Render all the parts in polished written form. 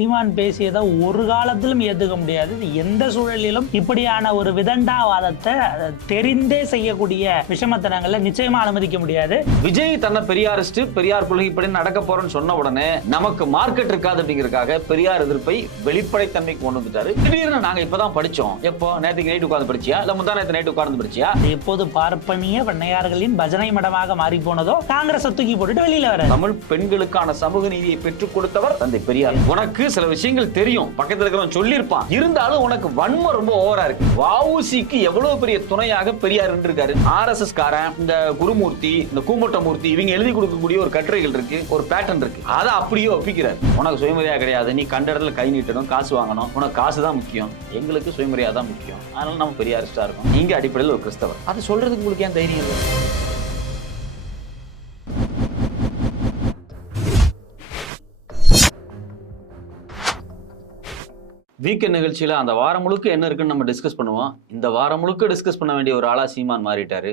சீமான் பேசியதை ஒரு காலத்திலும் ஏற்றுக்க முடியாது. எந்த சூழலிலும் இப்படியான ஒரு விதண்டாவாதத்தை தெரிந்தே செய்யக்கூடிய விஷமத்தனங்களை நிச்சயமா அனுமதிக்க முடியாது. விஜய் தன்னை பெரியாரிஸ்ட், பெரியார் கொள்கைப்படி நடக்க போறேன்னு சொன்ன உடனே நமக்கு மார்க்கெட் இருக்காது அப்படிங்கிறதுக்காக பெரியார் எதிர்ப்பை வெளிப்படைத்தன்மைக்கு கொண்டு வந்துட்டாரு. திடீர்னு நாங்க இப்பதான் படிச்சோம். எப்போ நேற்றுக்கு நைட்டு உட்கார்ந்து படிச்சியா இல்ல முந்தா நேற்று நைட்டு உட்கார்ந்து படிச்சியா? எப்போது பார்ப்பனிய பண்ணையார்களின் பஜனை மடமாக மாறி போனதோ காங்கிரஸ் தூக்கி போட்டுட்டு வெளியில வர தமிழ் பெண்களுக்கான சமூக நீதியை பெற்றுக் கொடுத்தவர் தந்தை பெரியார். உனக்கு சில விஷயங்கள் தெரியும், பக்கத்துல இருக்கிறவன் சொல்லியிருப்பான், இருந்தாலும் உனக்கு வன்மம் ரொம்ப ஓவரா இருக்கு. வஉசிக்கு எவ்வளவு பெரிய துணையாக பெரியார் இருக்காரு. RSS காரன் இந்த குருமூர்த்தி, இந்த கூமுட்டமூர்த்தி இவங்க எழுதி கொடுக்கக்கூடிய ஒரு கட்டுரைகள் இருக்கு, ஒரு பேட்டர்ன் இருக்கு, அதை அப்படியே ஒப்பிக்கிறார். உனக்கு சுயமரியா கிடையாது, நீ கண்ட இடத்துல கை நீட்டணும், காசு வாங்கணும், உனக்கு காசு தான் முக்கியம், எங்களுக்கு சுயமரியா தான் முக்கியம், அதனால நம்ம பெரியாரிஸ்டா இருக்கும், நீங்க அடிப்படையில் ஒரு கிறிஸ்தவர். அதை சொல்றதுக்கு உங்களுக்கு ஏன் தைரியம் இல்லை? வீக்கெண்ட் நிகழ்ச்சியில அந்த வாரம் முழுக்க என்ன இருக்குன்னு நம்ம டிஸ்கஸ் பண்ணுவோம். இந்த வாரம் முழுக்க டிஸ்கஸ் பண்ண வேண்டிய ஒரு ஆளா சீமான் மாறிட்டாரு.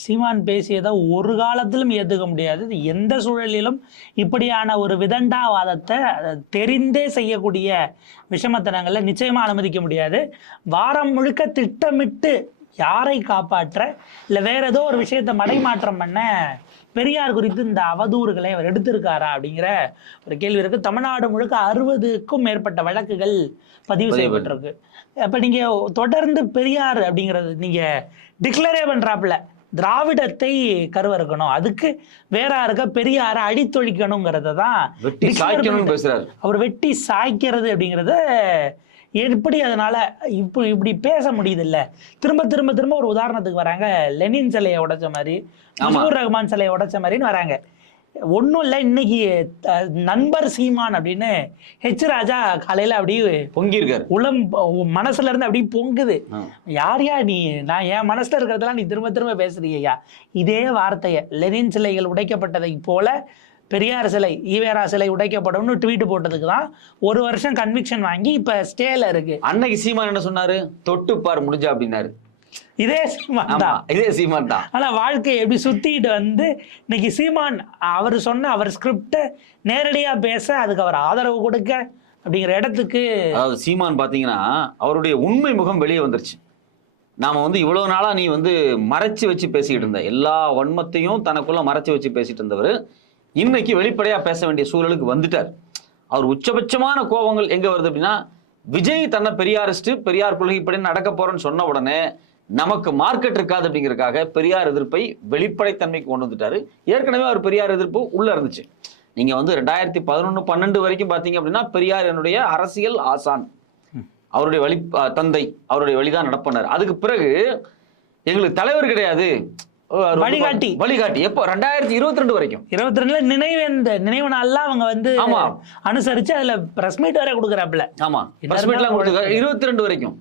சீமான் பேசியதை ஒரு காலத்திலும் ஏற்றுக்க முடியாது. எந்த சூழலிலும் இப்படியான ஒரு விதண்டாவாதத்தை தெரிந்தே செய்யக்கூடிய விஷமத்தனங்களை நிச்சயமா அனுமதிக்க முடியாது. வாரம் முழுக்க திட்டமிட்டு யாரை காப்பாற்ற இல்லை வேற ஏதோ ஒரு விஷயத்தை மடைமாற்றம் பண்ண பெரியார் குறித்து இந்த அவதூறுகளை அவர் எடுத்திருக்காரா அப்படிங்கிற ஒரு கேள்வி இருக்கு. தமிழ்நாடு முழுக்க 60க்கும் மேற்பட்ட வழக்குகள் பதிவு செய்யப்பட்டிருக்கு. அப்ப நீங்க தொடர்ந்து பெரியார் அப்படிங்கிறது நீங்க டிக்ளரே பண்றாப்புல திராவிடத்தை கருவறுக்கணும், அதுக்கு வேற யாருக்கா பெரியாரை அடித்தொழிக்கணுங்கிறத தான் அவர் வெட்டி சாய்க்கிறது அப்படிங்கிறத எப்படி அதனால இப்படி பேச முடியுது இல்ல. திரும்ப திரும்ப திரும்ப ஒரு உதாரணத்துக்கு வராங்க, லெனின் சிலையை உடைச்ச மாதிரி, முஜிபுர் ரஹ்மான் சிலையை உடைச்ச மாதிரின்னு வராங்க. ஒன்றும் இல்லை, இன்னைக்கு நண்பர் சீமான் அப்படின்னு ராஜா காலையில அப்படியே பொங்கிருக்காரு, மனசுல இருந்து அப்படியே பொங்குது. யாரையா நீ, நான் என் மனசுல இருக்கிறதெல்லாம் நீ திரும்ப திரும்ப பேசுறியா? இதே வார்த்தையை லெனின் சிலைகள் உடைக்கப்பட்டதை போல பெரியார் சிலை, ஈவேரா சிலை உடைக்கப்படும் ட்வீட் போட்டதுக்கு தான் 1 வருஷம் கன்விக்ஷன் வாங்கி இப்ப ஸ்டேல இருக்கு. அன்னைக்கு சீமான் என்ன சொன்னாரு? தொட்டுப்பார் முடிஞ்சா அப்படின்னாரு. இதே சீமான் தான். ஆனா வாழ்க்கையை எப்படி சுத்திட்டு வந்து இன்னைக்கு சீமான் அவர் சொன்ன அவர் ஸ்கிரிப்ட நேரடியா பேச, அதுக்கு அவர் ஆதரவு கொடுக்க அப்படிங்கிற இடத்துக்கு, அதாவது சீமான் பாத்தீங்கன்னா அவருடைய உண்மை முகம் வெளியே வந்துருச்சு. நாம இவ்வளவு நாளா நீ மறைச்சு வச்சு பேசிக்கிட்டு இருந்த எல்லா வன்மத்தையும் தனக்குள்ள மறைச்சு வச்சு பேசிட்டு இருந்தவர் இன்னைக்கு வெளிப்படையா பேச வேண்டிய சூழலுக்கு வந்துட்டார். அவர் உச்சபட்சமான கோபங்கள் எங்க வருது அப்படின்னா, விஜய் தன்னை பெரியாரிஸ்ட், பெரியார் கொள்கைப்படி நடக்க போறேன்னு சொன்ன உடனே நமக்கு மார்க்கெட் இருக்காது அப்படிங்கிறதுக்காக பெரியார் எதிர்ப்பை வெளிப்படைத்தன்மைக்கு கொண்டு வந்துட்டாரு. ஏற்கனவே அவர் பெரியார் எதிர்ப்பு உள்ள இருந்துச்சு. நீங்க 2011-12 வரைக்கும் பாத்தீங்க அப்படின்னா பெரியார் என்னுடைய அரசியல் ஆசான், அவருடைய வழி தந்தை, அவருடைய வழிதான் நடப்பினார். அதுக்கு பிறகு எங்களுக்கு தலைவர் கிடையாது, வழிகாட்டி. எப்போ? 2022 வரைக்கும், 22 நினைவு நாள்ல அவங்க அனுசரிச்சு அதுல பிரஸ் மீட் வரை கொடுக்குறாப்ல. ஆமா, பிரஸ் மீட்லாம் கொடுக்குறாரு 22 வரைக்கும்.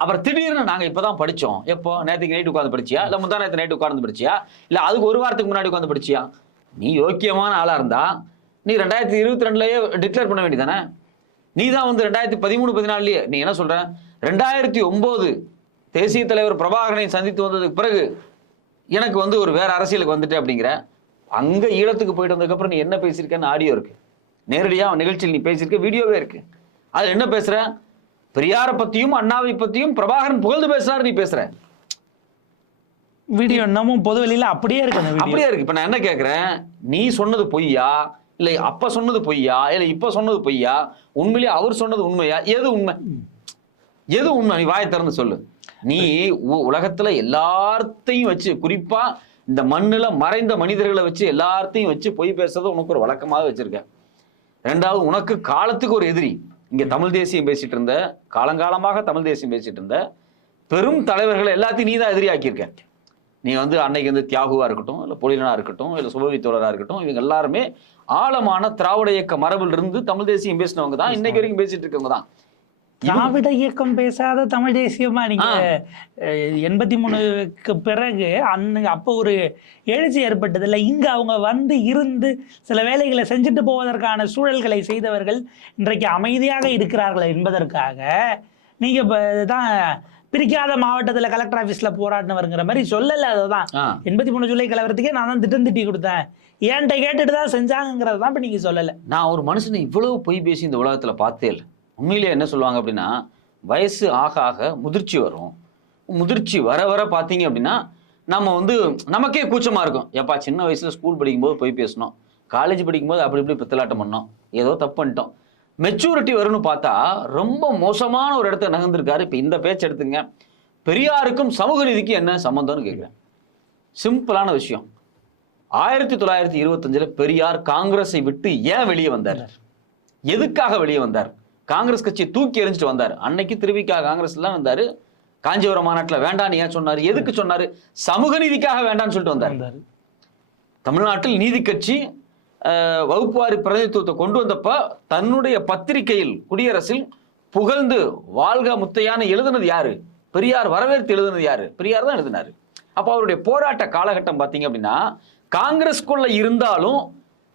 அப்புறம் திடீர்னு நாங்க இப்பதான் படிச்சோம். எப்போ? நேற்றுக்கு நைட்டு உட்கார்ந்து படிச்சியா இல்ல முந்தா நேற்று நைட்டு உட்கார்ந்து படிச்சியா இல்ல அதுக்கு ஒரு வாரத்துக்கு முன்னாடி உட்கார்ந்து படிச்சியா? நீ யோக்கியமான ஆளா இருந்தா நீ 2022லயே டிக்ளேர் பண்ண வேண்டியதானே? நீ தான் 2013-14லயே நீ என்ன சொல்ற? 2009 தேசிய தலைவர் பிரபாகரனை சந்தித்து வந்ததுக்கு பிறகு எனக்கு ஒரு வேற அரசியலுக்கு வந்துட்டு அப்படிங்கிற. அங்க ஈழத்துக்கு போயிட்டு வந்ததுக்கு அப்புறம் நீ என்ன பேசியிருக்கன்னு ஆடியோ இருக்கு, நேரடியா நிகழ்ச்சியில் நீ பேசியிருக்க வீடியோவே இருக்கு. அது என்ன பேசுற? பெரியாரை பத்தியும் அண்ணாவை பத்தியும் பிரபாகரன் புகழ்ந்து பேசுறாரு, நீ பேசுற வீடியோ இன்னமும் பொதுவெளியில அப்படியே இருக்கு. அப்படியே இருக்கு. இப்ப நான் என்ன கேட்கிறேன், நீ சொன்னது பொய்யா இல்ல அப்ப சொன்னது பொய்யா இல்ல இப்ப சொன்னது பொய்யா? உண்மையிலேயே அவர் சொன்னது உண்மையா? எது உண்மை? எது உண்மை? நீ வாயை திறந்து சொல்லு. நீ உலகத்துல எல்லாத்தையும் வச்சு, குறிப்பா இந்த மண்ணுல மறைந்த மனிதர்களை வச்சு எல்லாத்தையும் வச்சு பொய் பேசுறது உனக்கு ஒரு வழக்கமாக வச்சிருக்க. ரெண்டாவது, உனக்கு காலத்துக்கு ஒரு எதிரி. இங்க தமிழ் தேசியம் பேசிட்டு இருந்த, காலங்காலமாக தமிழ் தேசியம் பேசிட்டு இருந்த பெரும் தலைவர்களை எல்லாத்தையும் நீ தான் எதிரியாக்கியிருக்க. நீ அன்னைக்கு தியாகுவா இருக்கட்டும், இல்ல பொலினா இருக்கட்டும், இல்ல சுபவி தோழரா இருக்கட்டும், இவங்க எல்லாருமே ஆழமான திராவிட இயக்க மரபில் இருந்து தமிழ் தேசியம் பேசினவங்க தான், இன்னைக்கு வரைக்கும் பேசிட்டு இருக்கவங்க தான். திராவிட இயக்கம் பேசாத தமிழ் தேசியமா? நீங்க 83க்கு பிறகு அப்போ ஒரு எழுச்சி ஏற்பட்டது இல்லை? இங்க அவங்க இருந்து சில வேலைகளை செஞ்சுட்டு போவதற்கான சூழல்களை செய்தவர்கள் இன்றைக்கு அமைதியாக இருக்கிறார்கள் என்பதற்காக நீங்க இப்போ தான் பிரிக்காத மாவட்டத்துல கலெக்டர் ஆஃபீஸ்ல போராடினவருங்கிற மாதிரி சொல்லலை. அதுதான் 83 ஜூலை கலவரத்துக்கே நான் தான் திட்டம் திட்டி கொடுத்தேன், ஏன்ட்ட கேட்டுட்டு தான் செஞ்சாங்கிறது தான் இப்போ நீங்க சொல்லலை. நான் ஒரு மனுஷனை இவ்வளவு பொய் பேசி இந்த உலகத்துல பார்த்தே இல்லை. உண்மையிலேயே என்ன சொல்லுவாங்க அப்படின்னா, வயசு ஆக ஆக முதிர்ச்சி வரும். முதிர்ச்சி வர வர பார்த்தீங்க அப்படின்னா நம்ம வந்து நமக்கே கூச்சமா இருக்கும். ஏப்பா சின்ன வயசுல ஸ்கூல் படிக்கும்போது போய் பேசணும், காலேஜ் படிக்கும்போது அப்படி இப்படி பித்தலாட்டம் பண்ணோம், ஏதோ தப்பு பண்ணிட்டோம். மெச்சூரிட்டி வரும்னு பார்த்தா ரொம்ப மோசமான ஒரு இடத்த நகர்ந்திருக்காரு. இப்போ இந்த பேச்சு எடுத்துங்க, பெரியாருக்கும் சமூக நீதிக்கு என்ன சம்பந்தம்னு கேட்குறேன். சிம்பிளான விஷயம். 1925 பெரியார் காங்கிரஸை விட்டு ஏன் வெளியே வந்தார்? எதுக்காக வெளியே வந்தார்? காங்கிரஸ் கட்சியை தூக்கி எறிஞ்சிட்டு வந்தார். அன்னைக்கு திருவிக்கா காங்கிரஸ் எல்லாம் வந்தாரு. காஞ்சிபுரம் மாநாட்டில் வேண்டான்னு ஏன் சொன்னாரு? எதுக்கு சொன்னாரு? சமூக நீதிக்காக வேண்டான்னு சொல்லிட்டு வந்தார். தமிழ்நாட்டில் நீதி கட்சி வகுப்புவாரி பிரதிநிதித்துவத்தை கொண்டு வந்தப்ப தன்னுடைய பத்திரிகையில் குடியரசில் புகழ்ந்து வாழ்க முத்தையான்னு எழுதுனது யாரு? பெரியார். வரவேற்று எழுதுனது யாரு? பெரியார் தான் எழுதினாரு. அப்ப அவருடைய போராட்ட காலகட்டம் பாத்தீங்க அப்படின்னா காங்கிரஸ்குள்ள இருந்தாலும்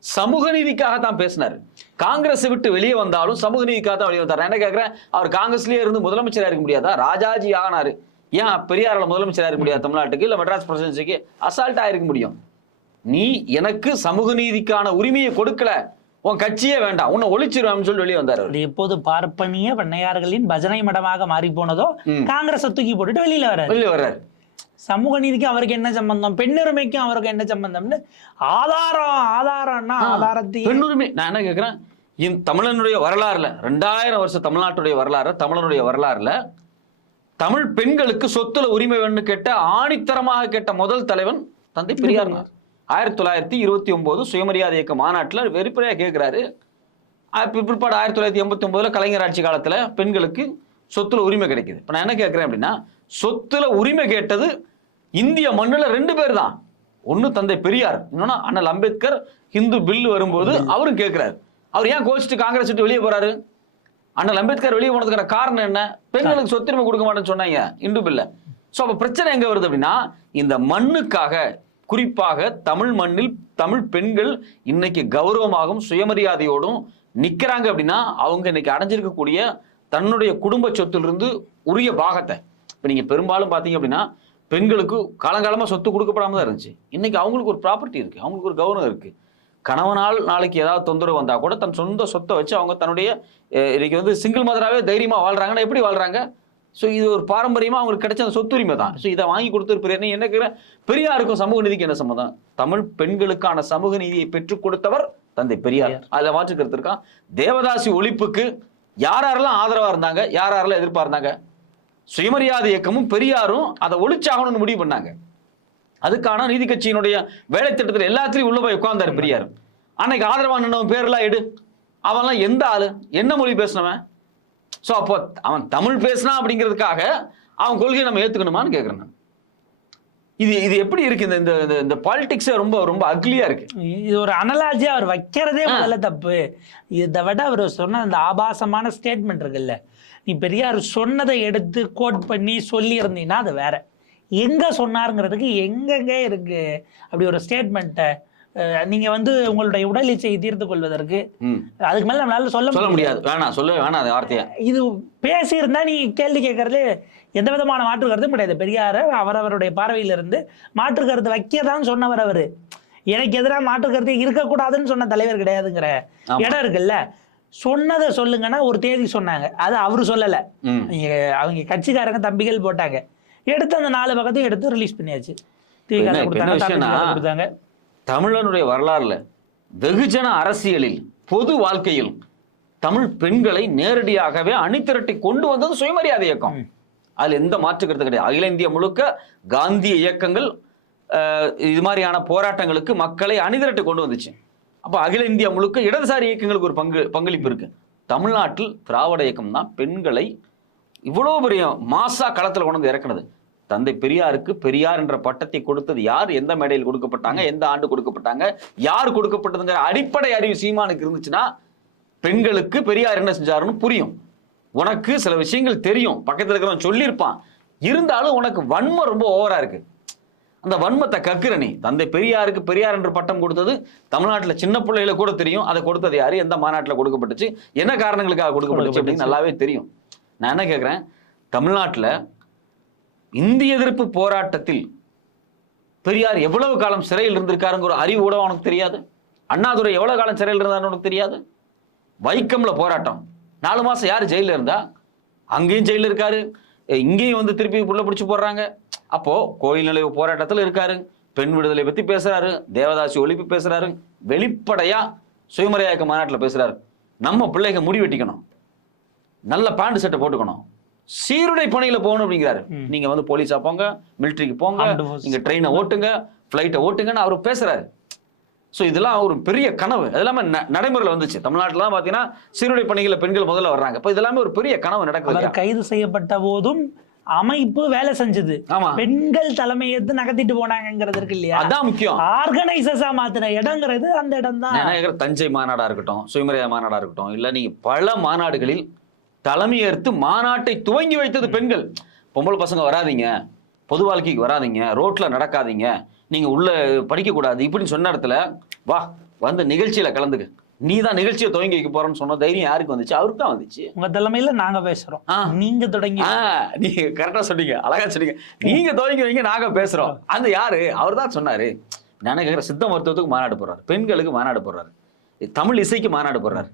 சமூக நீதிக்காக தான் பேசினாரு. காங்கிரஸ் விட்டு வெளியே வந்தாலும் சமூக நீதிக்காக தான் வெளியே வந்தார். நான் என்ன கேட்கிறேன், அவர் காங்கிரஸ்லயே இருந்து முதலமைச்சராக இருக்க முடியாதா? ராஜாஜி ஆனாரு, ஏன் பெரியாரால முதலமைச்சராக இருக்க முடியாது? தமிழ்நாட்டுக்கு இல்ல மெட்ராஸ் பிரசிடென்சிக்கு அசால்ட்டா இருக்க முடியும். நீ எனக்கு சமூக நீதிக்கான உரிமையை கொடுக்கல, உன் கட்சியே வேண்டாம், உன்னை ஒழிச்சிருவான்னு சொல்லி வெளியே வந்தார். எப்போது பார்ப்பனிய பண்ணையார்களின் பஜனை மடமாக மாறி போனதோ காங்கிரஸ் தூக்கி போட்டுட்டு வெளியில வர்றாரு. சமூக நீதிக்கு அவருக்கு என்ன சம்பந்தம், பெண்ணுரிமைக்கும் அவருக்கு என்ன சம்பந்தம்னு ஆதாரம்னா ஆதாரத்தை பெண்ணுரிமை. நான் என்ன கேட்கிறேன், இந்த தமிழனுடைய வரலாறுல 2000 வருஷம் தமிழ்நாட்டுடைய வரலாறு, தமிழனுடைய வரலாறுல தமிழ் பெண்களுக்கு சொத்துல உரிமை வேணும்னு கேட்ட ஆணித்தரமாக கேட்ட முதல் தலைவன் தந்தை பெரியார். 1929 சுயமரியாதை இயக்க மாநாட்டில் வெறிப்படையா கேட்கிறாரு. பிற்பாடு 1989 கலைஞர் ஆட்சி காலத்துல பெண்களுக்கு சொத்துல உரிமை கிடைக்குது. இப்ப நான் என்ன கேட்கிறேன் அப்படின்னா, சொத்துல உரிமை கேட்டது இந்திய மண்ணுல 2 பேர் தான். ஒன்னு தந்தை பெரியார், இன்னொன்னு அண்ணல் அம்பேத்கர். ஹிந்து பில் வரும்போது அவரும் கேட்கிறாரு. அவர் ஏன் கோச்சிட்டு காங்கிரஸ் விட்டு வெளியே போறாரு? அண்ணல் அம்பேத்கர் வெளியே போனதுக்கான காரணம் என்ன? பெண்களுக்கு சொத்துரிமை கொடுக்க மாட்டேன்னு சொன்னாங்க இந்து பில்ல. சோ அப்ப பிரச்சனை எங்க வருது அப்படின்னா, இந்த மண்ணுக்காக, குறிப்பாக தமிழ் மண்ணில் தமிழ் பெண்கள் இன்னைக்கு கௌரவமாகவும் சுயமரியாதையோடும் நிக்கிறாங்க அப்படின்னா அவங்க இன்னைக்கு அடைஞ்சிருக்கக்கூடிய தன்னுடைய குடும்ப சொத்திலிருந்து உரிய பாகத்தை, இப்போ நீங்க பெரும்பாலும் பார்த்தீங்க அப்படின்னா பெண்களுக்கு காலங்காலமாக சொத்து கொடுக்கப்படாம தான் இருந்துச்சு. இன்னைக்கு அவங்களுக்கு ஒரு ப்ராப்பர்ட்டி இருக்கு, அவங்களுக்கு ஒரு கௌரவம் இருக்கு. கணவனால் நாளைக்கு ஏதாவது தொந்தரவு வந்தா கூட தன் சொந்த சொத்தை வச்சு அவங்க தன்னுடைய இன்னைக்கு வந்து சிங்கிள் மதராகவே தைரியமா வாழ்றாங்கன்னா எப்படி வாழ்றாங்க? ஸோ இது ஒரு பாரம்பரியமா அவங்களுக்கு கிடைச்ச அந்த சொத்துரிமை தான். ஸோ இதை வாங்கி கொடுத்து பெரியார் என்ன கேட்குறேன், பெரியாருக்கும் சமூக நீதிக்கு என்ன சம்மதம்? தமிழ் பெண்களுக்கான சமூக நீதியை பெற்றுக் கொடுத்தவர் தந்தை பெரியார். அதில் மாற்று கருத்து இருக்கான். தேவதாசி ஒழிப்புக்கு யாரெல்லாம் ஆதரவா இருந்தாங்க, யாரெல்லாம் எதிர்ப்பா இருந்தாங்க? சுயமரியாதை இயக்கமும் பெரியாரும் அதை ஒழிச்சாகணும்னு முடிவு பண்ணாங்க. அதுக்கான நீதி கட்சியினுடைய வேலை திட்டத்தில் எல்லாத்திலையும் உள்ள போய் உட்கார்ந்தாரு பெரியார். அன்னைக்கு ஆதரவா நின்றவன் பேர்லாம் எடு, அவன்லாம் எந்த ஆளு, என்ன மொழி பேசினவன்? ஸோ அப்போ அவன் தமிழ் பேசினா அப்படிங்கிறதுக்காக அவன் கொள்கையை நம்ம ஏத்துக்கணுமான்னு கேட்கிறேன் நான். இது எப்படி இருக்கு? இந்த இந்த பாலிடிக்ஸே ரொம்ப ரொம்ப அக்லியா இருக்கு. இது ஒரு அனலாஜியா அவர் வைக்கிறதே முதல்ல தப்பு. இதை விட அவர் சொன்ன அந்த ஆபாசமான ஸ்டேட்மெண்ட் இருக்குல்ல, நீ பெரியார் சொன்னதை எடுத்து கோட் பண்ணி சொல்லி இருந்தீங்கன்னா அது வேற. எங்க சொன்னாருங்கிறதுக்கு எங்கெங்க இருக்கு அப்படி ஒரு ஸ்டேட்மெண்ட்டை? நீங்க வந்து உங்களுடைய உடல் இச்சையை தீர்த்து கொள்வதற்கு அதுக்கு மேல நம்மளால சொல்ல முடியாது. வேணாம் அந்த வார்த்தையை. இது பேசி இருந்தா நீ கேள்வி கேட்கறது எந்த விதமான மாற்று கருத்தும் கிடையாது. பெரியார அவரவருடைய பார்வையிலிருந்து மாற்று கருத்து வைக்கதான் சொன்னவர். அவரு எனக்கு எதிராக மாற்று கருத்து இருக்கக்கூடாதுன்னு சொன்ன தலைவர் கிடையாதுங்கிற இடம் இருக்குல்ல. சொன்னதை சொல்லுங்கன்னா ஒரு தேதி சொன்னாங்க, அது அவரு சொல்லல, அவங்க கட்சிக்காரங்க தம்பிகள் போட்டாங்க, எடுத்து அந்த 4 பக்கத்தையும் எடுத்து ரிலீஸ் பண்ணியாச்சு. கொடுத்தாங்க. தமிழனுடைய வரலாறுல வெகுஜன அரசியலில் பொது வாழ்க்கையில் தமிழ் பெண்களை நேரடியாகவே அணிதிரட்டி கொண்டு வந்தது சுயமரியாதை இயக்கம். அதுல எந்த மாற்று கருத்து கிடையாது. அகில இந்திய முழுக்க காந்திய இயக்கங்கள் இது மாதிரியான போராட்டங்களுக்கு மக்களை அணிதிரட்டி கொண்டு வந்துச்சு. அப்ப அகில இந்தியா முழுக்க இடதுசாரி இயக்கங்களுக்கு ஒரு பங்களிப்பு இருக்கு. தமிழ்நாட்டில் திராவிட இயக்கம் தான் பெண்களை இவ்வளவு பெரிய மாசா களத்துல கொண்டு வந்து இறக்குனது. தந்தை பெரியாருக்கு பெரியார் என்ற பட்டத்தை கொடுத்தது யார், எந்த மேடையில் கொடுக்கப்பட்டாங்க, எந்த ஆண்டு கொடுக்கப்பட்டாங்க, யார் கொடுக்கப்பட்டதுங்கிற அடிப்படை அறிவு சீமானுக்கு இருந்துச்சுன்னா பெண்களுக்கு பெரியார் என்ன செஞ்சாருன்னு புரியும். உனக்கு சில விஷயங்கள் தெரியும், பக்கத்தில் இருக்கிறவன் சொல்லியிருப்பான், இருந்தாலும் உனக்கு வன்மம் ரொம்ப ஓவரா இருக்கு. அந்த வன்மத்தை கக்குற நீ. தந்தை பெரியாருக்கு பெரியார் என்று பட்டம் கொடுத்தது தமிழ்நாட்டில் சின்ன பிள்ளைகளை கூட தெரியும். அதை கொடுத்தது யாரு, எந்த மாநாட்டில் கொடுக்கப்பட்டுச்சு, என்ன காரணங்களுக்காக கொடுக்கப்பட்டுச்சு அப்படின்னு நல்லாவே தெரியும். நான் என்ன கேட்குறேன், தமிழ்நாட்டில் இந்திய எதிர்ப்பு போராட்டத்தில் பெரியார் எவ்வளவு காலம் சிறையில் இருந்திருக்காருங்கிற அறிவு கூட உனக்கு தெரியாது. அண்ணாதுரை எவ்வளவு காலம் சிறையில் இருந்தாருன்னு உனக்கு தெரியாது. வைக்கம்ல போராட்டம் 4 மாசம் யார் ஜெயிலில் இருந்தா? அங்கேயும் ஜெயிலில் இருக்காரு, இங்கேயும் வந்து திருப்பி உள்ள பிடிச்சி போடுறாங்க. அப்போ கோயில் நிலைவு போராட்டத்தில் இருக்காரு, பெண் விடுதலை பத்தி பேசுறாரு, தேவதாசி ஒழிப்பு பேசுறாரு, வெளிப்படையா சுயமரியாதை இயக்க மாநாட்டில் பேசுறாரு. நம்ம பிள்ளைங்க முடி வெட்டிக்கணும், நல்ல பேண்ட் சட்டை போட்டுக்கணும், சீருடை பணியில போகணும் அப்படிங்கிறாரு. நீங்க வந்து போலீஸா போங்க, மிலிட்டரிக்கு போங்க, நீங்க ட்ரெயினை ஓட்டுங்க, பிளைட்டை ஓட்டுங்கன்னு அவர் பேசுறாரு. ஸோ இதெல்லாம் ஒரு பெரிய கனவு. அது இல்லாமல் நடைமுறையில் வந்துச்சு. தமிழ்நாட்டிலாம் பார்த்தீங்கன்னா சீருடை பணிகளில் பெண்கள் முதல்ல வர்றாங்க. இப்போ இதெல்லாமே ஒரு பெரிய கனவு நடக்குது. கைது செய்யப்பட்ட போதும் அமைப்பு வேலை செஞ்சது, பெண்கள் தலைமையேற்று நகர்த்திட்டு போனாங்கிறது இருக்கு இல்லையா? அதான் முக்கியம். ஆர்கனைசர்ஸா மாத்தின இடங்கிறது அந்த இடம் தான். தஞ்சை மாநாடா இருக்கட்டும், சுயமரியாதை மாநாடா இருக்கட்டும், இல்ல நீங்க பல மாநாடுகளில் தலைமையேற்று மாநாட்டை துவங்கி வைத்தது பெண்கள். பொம்பளை பசங்க வராதிங்க, பொது வாழ்க்கைக்கு வராதிங்க, ரோட்ல நடக்காதீங்க, நீங்க உள்ள படிக்க கூடாது இப்படின்னு சொன்ன இடத்துல வா வந்து நிகழ்ச்சியில கலந்துக்க, நீ தான் நிகழ்ச்சியை துவங்கி வைக்க போறன்னு சொன்ன தைரியம் யாருக்கு வந்துச்சு? அவருக்கு தான் வந்துச்சு. உங்க தலைமையில நாங்க பேசுறோம், நீங்க தொடங்கி. நீங்க கரெக்டா சொன்னீங்க, அழகா சொன்னீங்க. நீங்க துவங்கி வைங்க, நாங்க பேசுறோம். அந்த யாரு? அவர் தான் சொன்னாரு. நான் கேட்கிற சித்த மருத்துவத்துக்கு மாநாடு போடுறாரு, பெண்களுக்கு மாநாடு போடுறாரு, தமிழ் இசைக்கு மாநாடு போடுறாரு,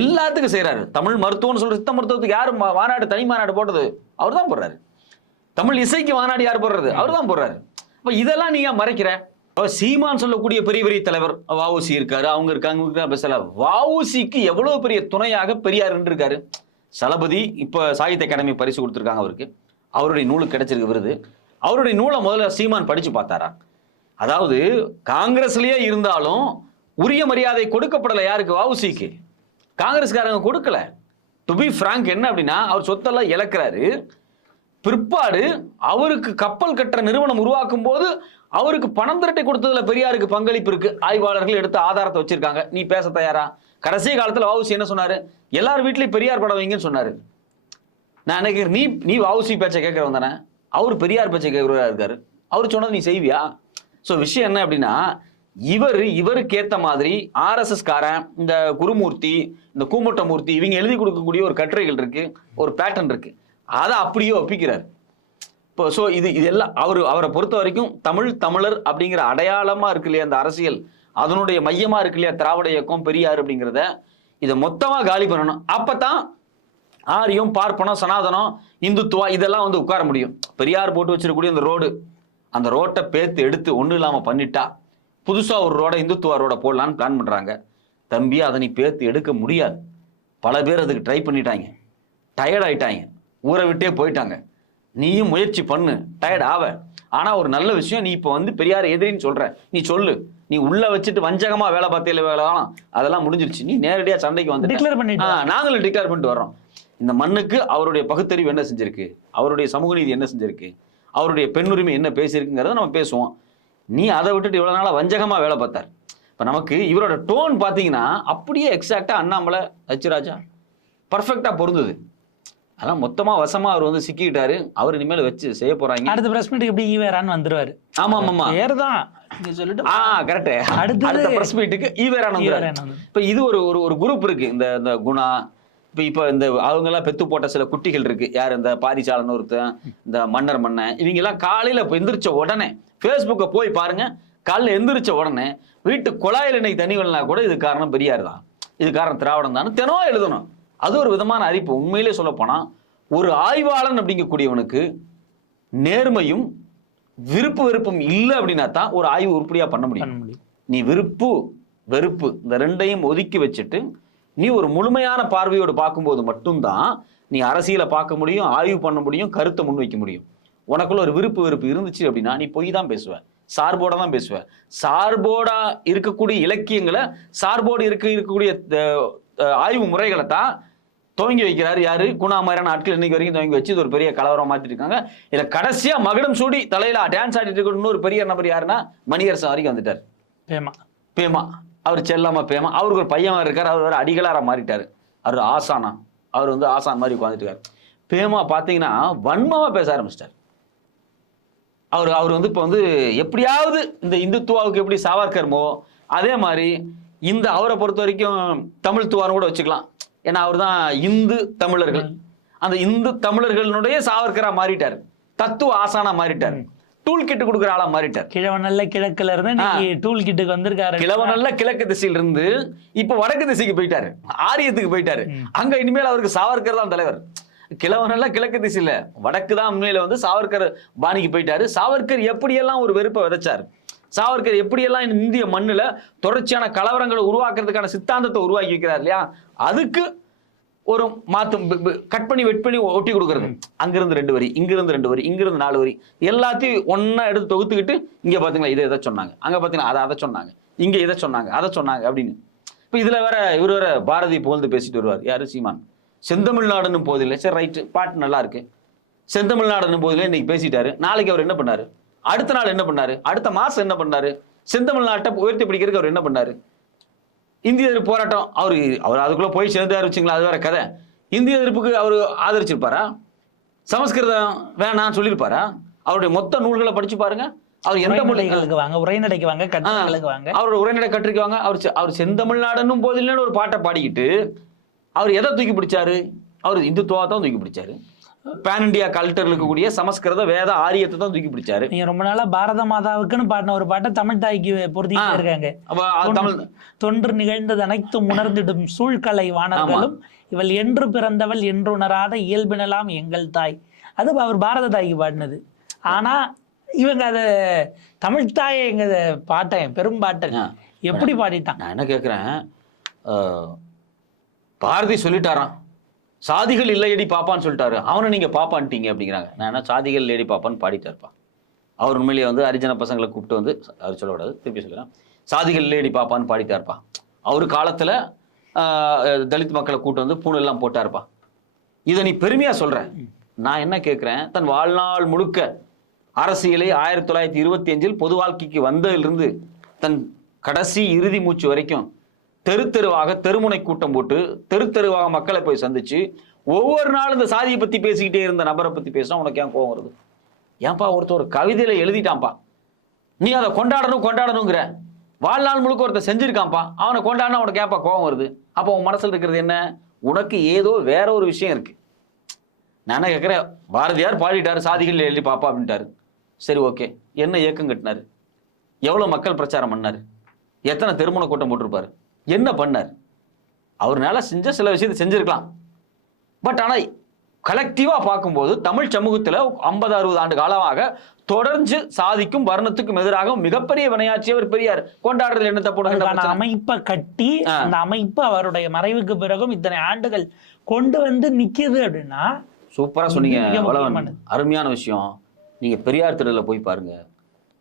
எல்லாத்துக்கும் செய்யறாரு. தமிழ் மருத்துவம்னு சொல்ற சித்த மருத்துவத்துக்கு யாரு மாநாடு, தனி மாநாடு போட்டது? அவர் தான் போடுறாரு. தமிழ் இசைக்கு மாநாடு யார் போடுறது? அவர் தான் போடுறாரு. அப்ப இதெல்லாம் நீங்க மறைக்கிற. சீமான் சொல்லக்கூடிய பெரிய பெரிய தலைவர் வஉசி இருக்காரு, அவங்க இருக்காங்க, பேசல. வஉசிக்கு எவ்வளவு பெரிய துணையாக பெரியார் இருக்காரு. சலபதி இப்ப சாகித்ய அகாடமி பரிசு கொடுத்திருக்காங்க அவருக்கு. அவருடைய நூலுக்கு கிடைச்சிருக்கு விருது. அவருடைய நூலை முதல்ல சீமான் படிச்சு பார்த்தாரா? அதாவது காங்கிரஸ்லயே இருந்தாலும் உரிய மரியாதை கொடுக்கப்படலை. யாருக்கு? வஉசிக்கு. காங்கிரஸ்காரங்க கொடுக்கல. டு பி பிராங்க் என்ன அப்படின்னா, அவர் சொத்தெல்லாம் இழக்கிறாரு. பிற்பாடு அவருக்கு கப்பல் கட்டுற நிறுவனம் உருவாக்கும் போது அவருக்கு பணம் திரட்டி கொடுத்ததுல பெரியாருக்கு பங்களிப்பு இருக்கு. ஆய்வாளர்கள் எடுத்து ஆதாரத்தை வச்சிருக்காங்க. நீ பேச தயாரா? கடைசி காலத்துல வஉசி என்ன சொன்னாரு? எல்லார் வீட்லயும் பெரியார் படம் வைங்கன்னு சொன்னாரு. நான் நினைக்கிறேன் நீ வஉசி பேச்சை கேட்கறவன் தானே, அவரு பெரியார் பேச்சை கேட்கிறவரா இருக்காரு. அவர் சொன்னது நீ செய்வியா? ஸோ விஷயம் என்ன அப்படின்னா, இவருக்கு ஏத்த மாதிரி RSS காரன், இந்த குருமூர்த்தி, இந்த கூமுட்டமூர்த்தி, இவங்க எழுதி கொடுக்கக்கூடிய ஒரு கட்டுரைகள் இருக்கு, ஒரு பேட்டர்ன் இருக்கு, அதை அப்படியே ஒப்பிக்கிறார். இப்போ ஸோ இதெல்லாம் அவரை பொறுத்த வரைக்கும் தமிழர் அப்படிங்கிற அடையாளமா இருக்கு இல்லையா அந்த அரசியல், அதனுடைய மையமா இருக்கு இல்லையா திராவிட இயக்கம், பெரியார் அப்படிங்கிறத, இதை மொத்தமா காலி பண்ணணும். அப்பதான் ஆரியம், பார்ப்பனம், சனாதனம், இந்துத்துவா இதெல்லாம் வந்து உட்கார முடியும். பெரியார் போட்டு வச்சிருக்கக்கூடிய அந்த ரோட்டை பேத்து எடுத்து ஒன்றும் இல்லாமல் பண்ணிட்டா புதுசா ஒரு ரோட இந்துத்துவா ரோட போடலான்னு பிளான் பண்றாங்க. தம்பி, அதை நீ பேத்து எடுக்க முடியாது. பல பேர் அதுக்கு ட்ரை பண்ணிட்டாங்க, டயர்ட் ஆயிட்டாங்க, ஊரை விட்டே போயிட்டாங்க. நீயும் முயற்சி பண்ணு, டயர்ட் ஆவ. ஆனா ஒரு நல்ல விஷயம், நீ இப்போ வந்து பெரியார் எதிரின்னு சொல்ற, நீ சொல்லு. நீ உள்ள வச்சுட்டு வஞ்சகமா வேலை பார்த்தே வேலை அதெல்லாம் முடிஞ்சிருச்சு. நீ நேரடியா சண்டைக்கு வந்து நாங்களும் டிக்ளேர் பண்ணிட்டு வர்றோம். இந்த மண்ணுக்கு அவருடைய பகுத்தறிவு என்ன செஞ்சிருக்கு, அவருடைய சமூக நீதி என்ன செஞ்சிருக்கு, அவருடைய பெண்ணுரிமை என்ன பேசியிருக்குங்கிறத நம்ம பேசுவோம். நீ அதை விட்டுட்டு இவ்வளவு நாளா வஞ்சகமா வேலை பார்த்தார். இப்ப நமக்கு இவரோட டோன் பாத்தீங்கன்னா அப்படியே எக்ஸாக்டா அண்ணாமலை, ஹெச்ராஜா பர்ஃபெக்டா பொருந்தது. அதெல்லாம் மொத்தமா வசமா அவர் வந்து சிக்கிட்டாரு. அவர் இனிமேல் வச்சு செய்ய போறாங்க. அடுத்த பிரஸ் மீட்டுக்கு எப்படி ஈவேரான்னு வந்துருவாரு. ஆமா ஆமா வேறதான் சொல்லிட்டு கரெக்ட். அடுத்த பிரஸ் மீட்டுக்கு ஈவேரான் வந்துருவாரு. இப்ப இது ஒரு குரூப் இருக்கு, இந்த குணா. இப்ப இந்த அவங்க எல்லாம் பெத்து போட்ட சில குட்டிகள் இருக்கு. யார்? இந்த பாரிசாலன் ஒருத்தன், இந்த மன்னர் மன்னன், இவங்க எல்லாம் காலையில எந்திரிச்ச உடனே ஃபேஸ்புக்கை போய் பாருங்க. காலைல எந்திரிச்ச உடனே வீட்டு குழாயில் இன்னைக்கு தண்ணி வரலனா கூட இது காரணம் பெரியார் தான், இது காரணம் திராவிடம் தான் தினம் எழுதணும். அது ஒரு விதமான அறிப்பு. உண்மையிலே சொல்ல போனா ஒரு ஆய்வாளன் அப்படிங்கக்கூடியவனுக்கு நேர்மையும் வெறுப்பும் இல்லை அப்படின்னா தான் ஒரு ஆய்வு உருப்படியா பண்ண முடியும். நீ வெறுப்பு இந்த ரெண்டையும் ஒதுக்கி வச்சுட்டு நீ ஒரு முழுமையான பார்வையோடு பார்க்கும்போது மட்டும்தான் நீ அரசியலை பார்க்க முடியும், ஆய்வு பண்ண முடியும், கருத்தை முன்வைக்க முடியும். உனக்குள்ள ஒரு வெறுப்பு இருந்துச்சு அப்படின்னா நீ பொய் தான் பேசுவ, சார்போட தான் பேசுவ. சார்போடா இருக்கக்கூடிய இலக்கியங்களை, சார்போடு இருக்கக்கூடிய ஆய்வு முறைகளை தான் துவங்கி வைக்கிறாரு யாரு? குணா மாதிரியான ஆட்கள் இன்னைக்கு வரைக்கும் துவங்கி வச்சு இது ஒரு பெரிய கலவரம் மாத்திட்டு இருக்காங்க. இதுல கடைசியா மகுடம் சூடி தலையில டான்ஸ் ஆடிட்டு இருக்க ஒரு பெரிய நபர் யாருன்னா மணியரசன் வரைக்கும் வந்துட்டார். பேமா அவர் செல்லாம பேமா. அவருக்கு ஒரு பையன் இருக்காரு, அவர் வேற அடிகளாரா மாறிட்டாரு. அவர் ஆசானா, அவர் வந்து ஆசான் மாதிரி உட்காந்துட்டு. பேமா பாத்தீங்கன்னா வன்மமா பேச ஆரம்பிச்சிட்டார். அவர் வந்து இப்போ வந்து எப்படியாவது இந்த இந்துத்துவாவுக்கு எப்படி சாவர்கர்மோ அதே மாதிரி இந்த அவரை பொறுத்த வரைக்கும் தமிழ் துவான்னு கூட வச்சுக்கலாம். ஏன்னா அவர் தான் இந்து தமிழர்கள். அந்த இந்து தமிழர்களுடைய சாவர்கரா மாறிட்டார், தத்துவ ஆசானா மாறிட்டார், டூல் கிட் கொடுக்குற ஆளா மாறிட்டார். கிழவனல்ல கிழக்குல இருந்து டூல் கிட்டுக்கு வந்திருக்காரு. கிழவனல்ல கிழக்கு திசையில இருந்து இப்ப வடக்கு திசைக்கு போயிட்டாரு, ஆரியத்துக்கு போயிட்டாரு. அங்க இனிமேல் அவருக்கு சாவர்கர் தான் தலைவர். கிழவனல்ல கிழக்கு திசையில, வடக்கு தான் உண்மையில வந்து சாவர்கர் பாணிக்கு போயிட்டாரு. சாவர்கர் எப்படியெல்லாம் ஒரு வெறுப்பை விதைச்சார், சாவர்கர் எப்படியெல்லாம் இந்திய மண்ணுல தொடர்ச்சியான கலவரங்களை உருவாக்குறதுக்கான சித்தாந்தத்தை உருவாக்கி வைக்கிறார் இல்லையா, அதுக்கு ஒரு மாத்தம் கட் பண்ணி வெட் பண்ணி ஒட்டி கொடுக்கறது. அங்கிருந்து 2 வரி, இங்கிருந்து 2 வரி, இங்கிருந்து 4 வரி, எல்லாத்தையும் ஒன்னா எடுத்து தொகுத்துக்கிட்டு இங்க பாத்தீங்களா இதை சொன்னாங்க, அங்க பாத்தீங்கன்னா அதை சொன்னாங்க, இங்க இதை சொன்னாங்க, அதை சொன்னாங்க அப்படின்னு. இப்ப இதுல வேற இவர் வேற பாரதி புகழ்ந்து பேசிட்டு வருவார். யாரு? சீமான். செந்தமிழ்நாடுன்னு போதில்லை, சரி ரைட்டு, பாட்டு நல்லா இருக்கு, செந்தமிழ்நாடுன்னு போதில்லை இன்னைக்கு பேசிட்டாரு. நாளைக்கு அவர் என்ன பண்ணாரு, அடுத்த நாள் என்ன பண்ணாரு, அடுத்த மாசம் என்ன பண்ணாரு, செந்தமிழ்நாட்டை உயர்த்தி பிடிக்கிறதுக்கு அவர் என்ன பண்ணாரு? இந்திய எதிர்ப்பு போராட்டம் அவர் அதுக்குள்ள போய் சேர்ந்தாரு வச்சுங்களா, அது வேற கதை. இந்திய எதிர்ப்புக்கு அவர் ஆதரிச்சிருப்பாரா? சமஸ்கிருதம் வேணாம் சொல்லியிருப்பாரா? அவருடைய மொத்த நூல்களை படிச்சு பாருங்க. அவர் எந்த மொழிகளுக்கு வாங்க, உரைநடைக்கு வாங்க, கட்டுரைகளுக்கு வாங்க, அவரோட உரைநடை கட்டுரைக்கு வாங்க. அவர் செந்தமிழ்நாடுன்னு போதில்லைன்னு ஒரு பாட்டை பாடிக்கிட்டு அவர் எதை தூக்கி பிடிச்சாரு? அவர் இந்துத்துவா தான் தூக்கி பிடிச்சாரு. பேன் இண்டியா கல்ச்சர்ல இருக்கக்கூடிய சமஸ்கிருத வேத ஆரியத்தை தான் தூக்கி பிடிச்சாரு. நீங்க ரொம்ப நாளா பாரத மாதாவுக்குன்னு பாடின ஒரு பாட்டை தமிழ் தாய்க்கு பொருத்திட்டு இருக்காங்க. தமிழ் தொன்று நிகழ்ந்தது அனைத்தும் உணர்ந்திடும் சூழ்கலை வாணர்களும் இவள் என்று பிறந்தவள் என்று உணராத இயல்பினலாம் எங்கள் தாய். அது அவர் பாரத தாய்க்கு பாடினது. ஆனா இவங்க அத தமிழ் தாயை எங்க பாட்டேன் பெரும் பாட்டன் எப்படி பாடிட்டான்? நான் என்ன கேட்கிறேன், பாரதி சொல்லிட்டாராம் சாதிகள் இல்லையடி பாப்பான்னு சொல்லிட்டாரு, அவனை நீங்க பாப்பான்ட்டீங்க அப்படிங்கிறாங்க. நான் என்ன சாதிகள் இல்லையடி பாப்பான்னு பாடிட்டாருப்பா. அவர் உண்மையிலேயே வந்து ஹரிஜன பசங்களை கூப்பிட்டு வந்து, அவர் சொல்லக்கூடாது திருப்பி சொல்லுறேன், சாதிகள் இல்லையடி பாப்பான்னு பாடிட்டாருப்பா. அவர் காலத்துல தலித் மக்களை கூப்பிட்டு வந்து பூணெல்லாம் போட்டாருப்பா. இதை நீ பெருமையா சொல்ற. நான் என்ன கேட்கிறேன், தன் வாழ்நாள் முழுக்க அரசியலை 1925 பொது வாழ்க்கைக்கு வந்ததிலிருந்து தன் கடைசி இறுதி மூச்சு வரைக்கும் தெருவாக தெருமுனை கூட்டம் போட்டு தெருவாக மக்களை போய் சந்திச்சு ஒவ்வொரு நாளும் இந்த சாதியை பத்தி பேசிக்கிட்டே இருந்த நபரை பத்தி பேசினா உனக்கு ஏன் கோவம் வருது? ஏன்பா ஒருத்தர் ஒரு கவிதையில எழுதிட்டான்ப்பா, நீ அதை கொண்டாடணுங்கிற, வாழ்நாள் முழுக்க ஒருத்தர் செஞ்சிருக்கான்ப்பா, அவனை கொண்டாடினா உனக்கு ஏன்பா கோவம் வருது? அப்போ உன் மனசுல இருக்கிறது என்ன? உனக்கு ஏதோ வேற ஒரு விஷயம் இருக்கு. நான் என்ன கேட்கிறேன், பாரதியார் பாடிட்டாரு சாதிகள் எழுதி பாப்பா அப்படின்ட்டாரு, சரி ஓகே, என்ன இயக்கம் கட்டினாரு, எவ்வளவு மக்கள் பிரச்சாரம் பண்ணாரு, எத்தனை திருமண கூட்டம் போட்டிருப்பாரு, என்ன பண்ணார்? அவர்னால செஞ்ச சில விஷயத்தை செஞ்சிருக்கலாம். பட் ஆனால் கலெக்டிவா பார்க்கும்போது தமிழ் சமூகத்தில் 50-60 ஆண்டு காலமாக தொடர்ந்து சாதிக்கும் வர்ணத்துக்கும் எதிராக மிகப்பெரிய வினையாற்றியவர் பெரியார். கொண்டாடுறதுல என்ன தப்பு? அமைப்பை கட்டி அந்த அமைப்பு அவருடைய மறைவுக்கு பிறகும் இத்தனை ஆண்டுகள் கொண்டு வந்து நிக்குது அப்படின்னா சூப்பரா சொன்னீங்க. அருமையான விஷயம். நீங்க பெரியார் திடல்ல போய் பாருங்க,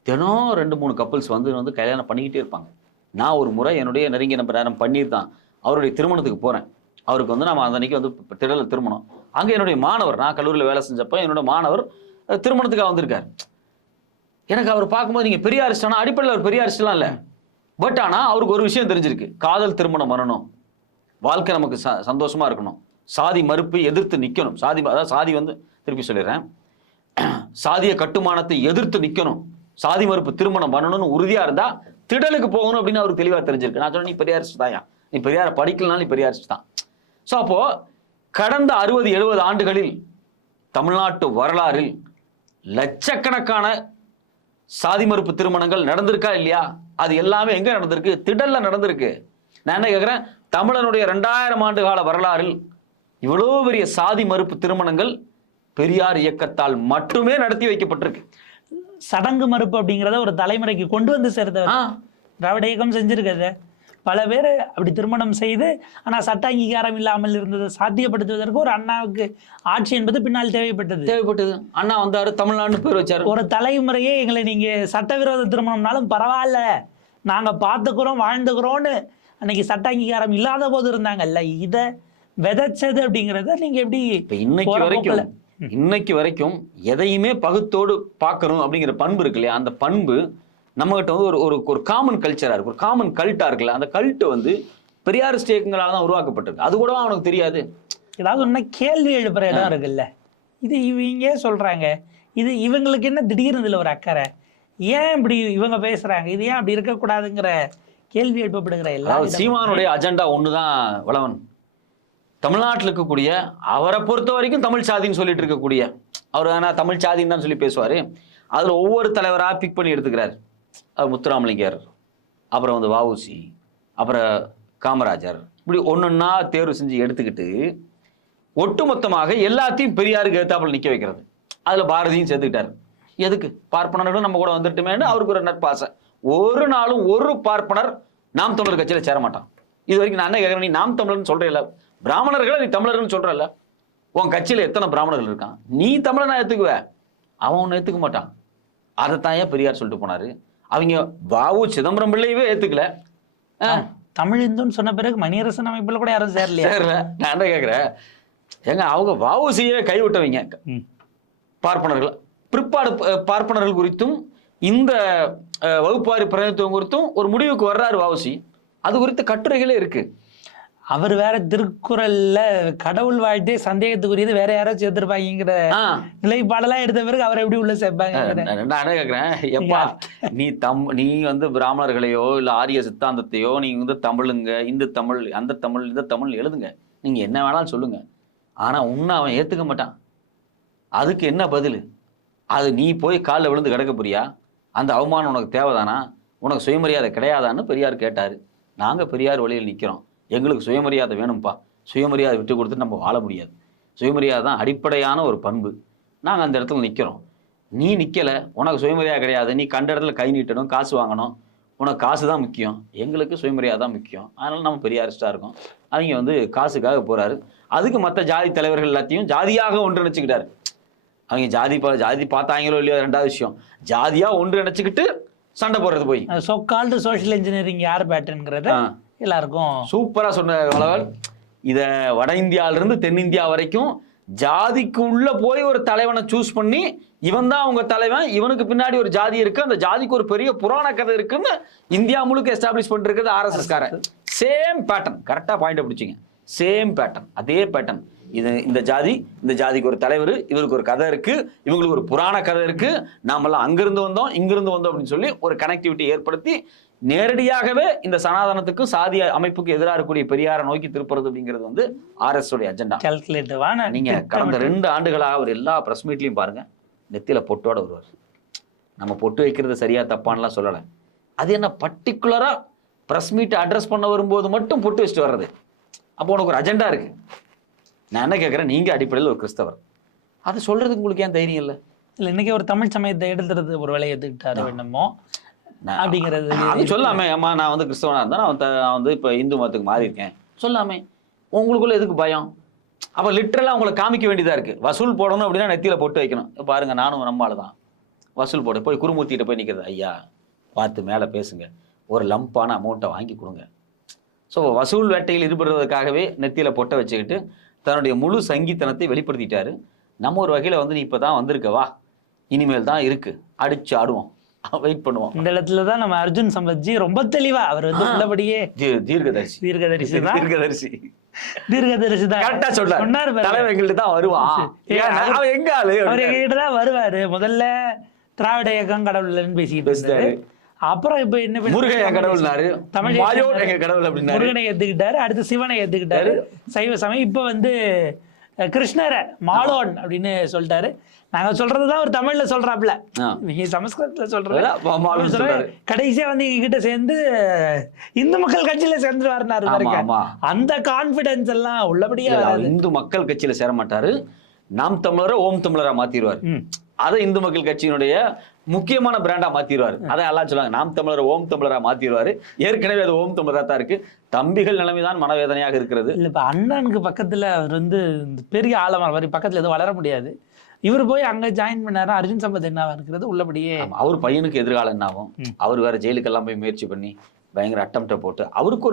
தினம் 2-3 கப்பல்ஸ் வந்து கல்யாணம் பண்ணிக்கிட்டே இருப்பாங்க. நான் ஒரு முறை என்னுடைய நெருங்கிய நம்பர் நேரம் பன்னீர் தான் அவருடைய திருமணத்துக்கு போறேன். அவருக்கு வந்து நம்ம அந்த அன்னைக்கு வந்து திடல திருமணம். அங்கே என்னுடைய மாணவர், நான் கல்லூரியில் வேலை செஞ்சப்போ என்னோட மாணவர் திருமணத்துக்காக வந்திருக்காரு. எனக்கு அவர் பார்க்கும்போது நீங்க பெரியாரிஸ்டானா, அடிப்படையில் அவர் பெரியாரிஸ்ட்லாம் இல்லை. பட் ஆனால் அவருக்கு ஒரு விஷயம் தெரிஞ்சிருக்கு, காதல் திருமணம் வரணும், வாழ்க்கை நமக்கு சந்தோஷமா இருக்கணும், சாதி மறுப்பு எதிர்த்து நிற்கணும், அதாவது சாதி வந்து திருப்பி சொல்லிடுறேன், சாதிய கட்டுமானத்தை எதிர்த்து நிற்கணும், சாதி மறுப்பு திருமணம் பண்ணணும்னு உறுதியா இருந்தா திடலுக்கு போகணும் அப்படின்னு அவருக்கு தெளிவா தெரிஞ்சிருக்கு. நான் சொன்னேன், நீ பெரியாரிஸ்ட் தாயா, நீ பெரியாரை படிக்கலனாலும் நீ பெரியாரிஸ்ட் தான். ஸோ அப்போ கடந்த 60-70 ஆண்டுகளில் தமிழ்நாட்டு வரலாறில் லட்சக்கணக்கான சாதி மறுப்பு திருமணங்கள் நடந்திருக்கா இல்லையா? அது எல்லாமே எங்க நடந்திருக்கு? திடல்ல நடந்திருக்கு. நான் என்ன கேட்கிறேன், தமிழனுடைய 2000 ஆண்டு கால வரலாறில் இவ்வளவு பெரிய சாதி மறுப்பு திருமணங்கள் பெரியார் இயக்கத்தால் மட்டுமே நடத்தி வைக்கப்பட்டிருக்கு. சடங்கு மறுப்பு அப்படிங்கிறத ஒரு தலைமுறைக்கு கொண்டு வந்து சேர்த்த திராவிட இயக்கம் செஞ்சிருக்கிறது. பல பேர் அப்படி திருமணம் செய்து ஆனால் சட்ட அங்கீகாரம் இல்லாமல் இருந்ததை சாத்தியப்படுத்துவதற்கு ஒரு அண்ணாவுக்கு ஆட்சி என்பது பின்னால் தேவைப்பட்டது. அண்ணா வந்தாரு, தமிழ்நாடு பேர் வச்சாரு. ஒரு தலைமுறையே எங்களை நீங்க சட்டவிரோத திருமணம்னாலும் பரவாயில்ல, நாங்க பார்த்துக்கிறோம் வாழ்ந்துக்கிறோம்னு அன்னைக்கு சட்ட அங்கீகாரம் இல்லாத போது இருந்தாங்கல்ல, இதை விதைச்சது அப்படிங்கிறத நீங்க எப்படி இன்னைக்கு வரைக்கும் எதையுமே பகுத்தோடு பார்க்கணும் அப்படிங்கிற பண்பு இருக்கு இல்லையா? அந்த பண்பு நம்ம கிட்ட வந்து ஒரு காமன் கல்ச்சரா இருக்கு, ஒரு காமன் கல்ட்டா இருக்குல்ல. அந்த கல்ட்டு வந்து பெரியாரிஸ்ட் இயக்கங்களால தான் உருவாக்கப்பட்டிருக்கு. அது கூட அவனுக்கு தெரியாது. ஏதாவது ஒண்ணு கேள்வி எழுப்புற இடம் இருக்குல்ல, இது இவங்க சொல்றாங்க, இது இவங்களுக்கு என்ன திடீர்னு இதுல ஒரு அக்கறை, ஏன் இப்படி இவங்க பேசுறாங்க, இது ஏன் அப்படி இருக்கக்கூடாதுங்கிற கேள்வி எழுப்பப்படுகிற எல்லாம். சீமானுடைய அஜெண்டா ஒண்ணுதான் வளவன், தமிழ்நாட்டில் இருக்கக்கூடிய அவரை பொறுத்த வரைக்கும் தமிழ் சாதின்னு சொல்லிட்டு இருக்கக்கூடிய அவர் ஆனால் தமிழ் சாதின்னு தான் சொல்லி பேசுவார். அதில் ஒவ்வொரு தலைவராக பிக் பண்ணி எடுத்துக்கிறார். அவர் முத்துராமலிங்கர், அப்புறம் வந்து வஉசி, அப்புறம் காமராஜர், இப்படி ஒன்னொன்னா தேர்வு செஞ்சு எடுத்துக்கிட்டு ஒட்டுமொத்தமாக எல்லாத்தையும் பெரியாருக்கு எதிர்த்தாப்புல நிற்க வைக்கிறது. அதில் பாரதியும் சேர்த்துக்கிட்டார். எதுக்கு? பார்ப்பனர்களும் நம்ம கூட வந்துட்டுமேன்னு அவருக்கு ஒரு நட்பாசை. ஒரு நாளும் ஒரு பார்ப்பனர் நாம் தமிழர் கட்சியில் சேர மாட்டான். இது வரைக்கும் நான் என்ன கேட்குறேன், நீ நாம் தமிழர்னு சொல்கிறேல்ல, பிராமணர்களை நீ தமிழர்னு சொல்கிறல்ல, உன் கட்சியில் எத்தனை பிராமணர்கள் இருக்கான்? நீ தமிழனா ஏற்றுக்குவ, அவன் ஒன்று ஏற்றுக்க மாட்டான். அதைத்தான் ஏன் பெரியார் சொல்லிட்டு போனார். அவங்க வஉ சிதம்பரம் பிள்ளையவே ஏற்றுக்கல. தமிழ் இந்துன்னு சொன்ன பிறகு மணியரசன் அமைப்புல கூட யாரும் சேரலையா? நான் என்ன கேட்குறேன், ஏங்க அவங்க வஉசியை கைவிட்டவங்க பார்ப்பனர்கள். பிற்பாடு பார்ப்பனர்கள் குறித்தும் இந்த வகுப்பாரி பிரதிநிதித்துவம் குறித்தும் ஒரு முடிவுக்கு வர்றாரு வஉசி. அது குறித்த கட்டுரைகளே இருக்கு. அவர் வேற திருக்குறள்ல கடவுள் வாழ்த்தே சந்தேகத்துக்குரியது வேற யாராச்சும் சேர்த்திருப்பாங்கிற நிலைப்பாடெல்லாம் எடுத்த பிறகு அவரை எப்படி உள்ள சேர்ப்பாங்க? நான் என்ன கேட்கிறேன், எப்பா நீ வந்து பிராமணர்களையோ இல்ல ஆரிய சித்தாந்தத்தையோ நீங்க வந்து தமிழுங்க, இந்த தமிழ் அந்த தமிழ் இந்த தமிழ் எழுதுங்க, நீங்க என்ன வேணாலும் சொல்லுங்க, ஆனா உன்னை அவன் ஏத்துக்க மாட்டான். அதுக்கு என்ன பதில்? அது நீ போய் காலில் விழுந்து கிடக்க போறியா? அந்த அவமானம் உனக்கு தேவைதானா? உனக்கு சுயமரியாதை கிடையாதான்னு பெரியார் கேட்டார். நாங்கள் பெரியார் வழியில் நிற்கிறோம். எங்களுக்கு சுயமரியாதை வேணும்ப்பா. சுயமரியாதை விட்டு கொடுத்துட்டு நம்ம வாழ முடியாது. சுயமரியாதை தான் அடிப்படையான ஒரு பண்பு. நாங்கள் அந்த இடத்துல நிற்கிறோம். நீ நிற்கலை, உனக்கு சுயமரியாதை கிடையாது. நீ கண்ட இடத்துல கை நீட்டணும், காசு வாங்கணும், உனக்கு காசு தான் முக்கியம். எங்களுக்கு சுயமரியாதை தான் முக்கியம். அதனால நம்ம பெரியாரிஸ்டாக இருக்கோம். அவங்க வந்து காசுக்காக போகிறாரு. அதுக்கு மற்ற ஜாதி தலைவர்கள் எல்லாத்தையும் ஜாதியாக ஒன்றிணைச்சிக்கிட்டாரு. அவங்க ஜாதி பார்த்தாங்களோ இல்லையோ ரெண்டாவது விஷயம். ஜாதியாக ஒன்றிணைச்சிக்கிட்டு சண்டை போடுறது போய் சோகால்டு சோஷியல் இன்ஜினியரிங் யார் பேட்டர்ங்கிறத எல்லாருக்கும் சூப்பராக சொன்ன வளவல். இதை வட இந்தியாவிலிருந்து தென்னிந்தியா வரைக்கும் ஜாதிக்கு உள்ள போய் ஒரு தலைவனை சூஸ் பண்ணி இவன் தான் அவங்க தலைவன், இவனுக்கு பின்னாடி ஒரு ஜாதி இருக்கு, அந்த ஜாதிக்கு ஒரு பெரிய புராண கதை இருக்குன்னு இந்தியா முழுக்க எஸ்டாப்ளிஷ் பண்ணிருக்கிறது ஆர்எஸ்எஸ் காரன். Same pattern. கரெக்டாக பாயிண்ட் பிடிச்சிங்க. சேம் பேட்டர்ன், அதே பேட்டர்ன். இந்த ஜாதிக்கு ஒரு தலைவர், இவருக்கு ஒரு கதை இருக்கு, இவங்களுக்கு ஒரு புராண கதை இருக்கு, நாமெல்லாம் அங்கிருந்து வந்தோம் இங்கிருந்து வந்தோம் அப்படின்னு சொல்லி ஒரு கனெக்டிவிட்டி ஏற்படுத்தி நேரடியாகவே இந்த சனாதனத்துக்கும் சாதி அமைப்புக்கு எதிராக இருக்கக்கூடிய பெரியாரை நோக்கி திருப்புறது அப்படிங்கிறது வந்து ஆர்எஸ் உடைய அஜெண்டா. நீங்க கடந்த 2 ஆண்டுகளாக அவர் எல்லா பிரஸ் மீட்லையும் பாருங்க, நெத்தியில பொட்டோட வருவார். நம்ம பொட்டு வைக்கிறது சரியா தப்பான்லாம் சொல்லலை. அது என்ன பர்டிகுலரா பிரஸ் மீட் அட்ரஸ் பண்ண வரும்போது மட்டும் பொட்டு வச்சுட்டு வர்றது? அப்போ உனக்கு ஒரு அஜெண்டா இருக்கு. நான் என்ன கேட்குறேன், நீங்கள் அடிப்படையில் ஒரு கிறிஸ்தவர், அதை சொல்கிறதுக்கு உங்களுக்கு ஏன் தைரியம் இல்லை? இல்லை, இன்றைக்கி ஒரு தமிழ் சமயத்தை எடுத்துறது ஒரு வேலையை எடுத்துக்கிட்டாரு என்னமோ அப்படிங்கிறது அது சொல்லாமே. அம்மா நான் வந்து கிறிஸ்தவனாக இருந்தால் நான் வந்து இப்போ இந்து மதத்துக்கு மாறி இருக்கேன் சொல்லாமே. உங்களுக்குள்ள எதுக்கு பயம்? அப்போ லிட்ரலாக உங்களை காமிக்க வேண்டியதாக இருக்குது. வசூல் போடணும் அப்படின்னா நெத்தியில் போட்டு வைக்கணும். பாருங்க, நானும் நம்மளால தான் வசூல் போட போய் குருமூர்த்திகிட்ட போய் நிற்கிறது, ஐயா பார்த்து மேலே பேசுங்க, ஒரு லம்பான அமௌண்ட்டை வாங்கி கொடுங்க. ஸோ வசூல் வேட்டையில் ஈடுபடுறதுக்காகவே நெத்தியில் பொட்டை வச்சுக்கிட்டு தன்னுடைய முழு சங்கித்தனத்தை வெளிப்படுத்திட்டாரு. நம்ம ஒரு வகையில் வந்து நீ இப்போ தான் வந்திருக்கவா, இனிமேல் தான் இருக்கு, அடிச்சு ஆடுவோம், வெயிட் பண்ணுவோம். இந்த இடத்துல தான் நம்ம அர்ஜுன் சம்பத்ஜி ரொம்ப தெளிவா அவர் வந்து உள்ளபடியே தீர்க்கதரிசி தான் கரெக்டா சொன்னாரு. தலைவர் எங்கள்கிட்ட தான் வருவான், அவன் எங்க ஆளு, அவர் எங்ககிட்ட தான் வருவாரு. முதல்ல திராவிட இயக்கம் கடவுள்னு பேசிக்கிட்டு இருந்தாரு. அப்புறம் இப்ப என்ன முருகன் கடவுள்னாரு, தமிழ் முருகனை ஏத்துக்கிட்டாரு, அடுத்து சிவனை ஏத்துக்கிட்டாரு, சைவ சமயம். இப்ப வந்து கிருஷ்ணரை மாலோன் அப்படின்னு சொல்லிட்டாரு. நாங்க சொல்றதுதான் ஒரு தமிழ்ல சொல்றாப்ல, நீங்க சமஸ்கிருதத்துல சொல்றது. கடைசியா வந்து எங்க கிட்ட சேர்ந்து இந்து மக்கள் கட்சியில சேர்ந்து வரனாரு. அந்த கான்பிடன்ஸ் எல்லாம் உள்ளபடியா இந்து மக்கள் கட்சியில சேர மாட்டாரு, நாம் தமிழரை ஓம் தமிழரா மாத்திடுவார். அதை இந்து மக்கள் கட்சியினுடைய முக்கியமான பிராண்டா மாத்திடுவார். அதை எல்லாம் சொல்லுவாங்க, நாம் தமிழரை ஓம் தமிழரா மாத்திடுவாரு. ஏற்கனவே அது ஓம் தமிழரா தான் இருக்கு. தம்பிகள் நிலைமைதான் மனவேதனையாக இருக்கிறது. இல்ல இப்ப அண்ணனுக்கு பக்கத்துல அவர் வந்து பெரிய ஆழமான மாதிரி பக்கத்துல எதுவும் வளர முடியாது. இவர் போய் அங்க ஜாயின் பண்ணாரு. அர்ஜுன் சம்பத் என்னவா இருக்கிறது உள்ளபடியே. அவர் பையனுக்கு எதிர்காலம் என்ன ஆகும்? அவர் வேற ஜெயிலுக்கெல்லாம் போய் முயற்சி பண்ணி பயங்கர அட்டம்ப்டை போட்டு அவருக்கு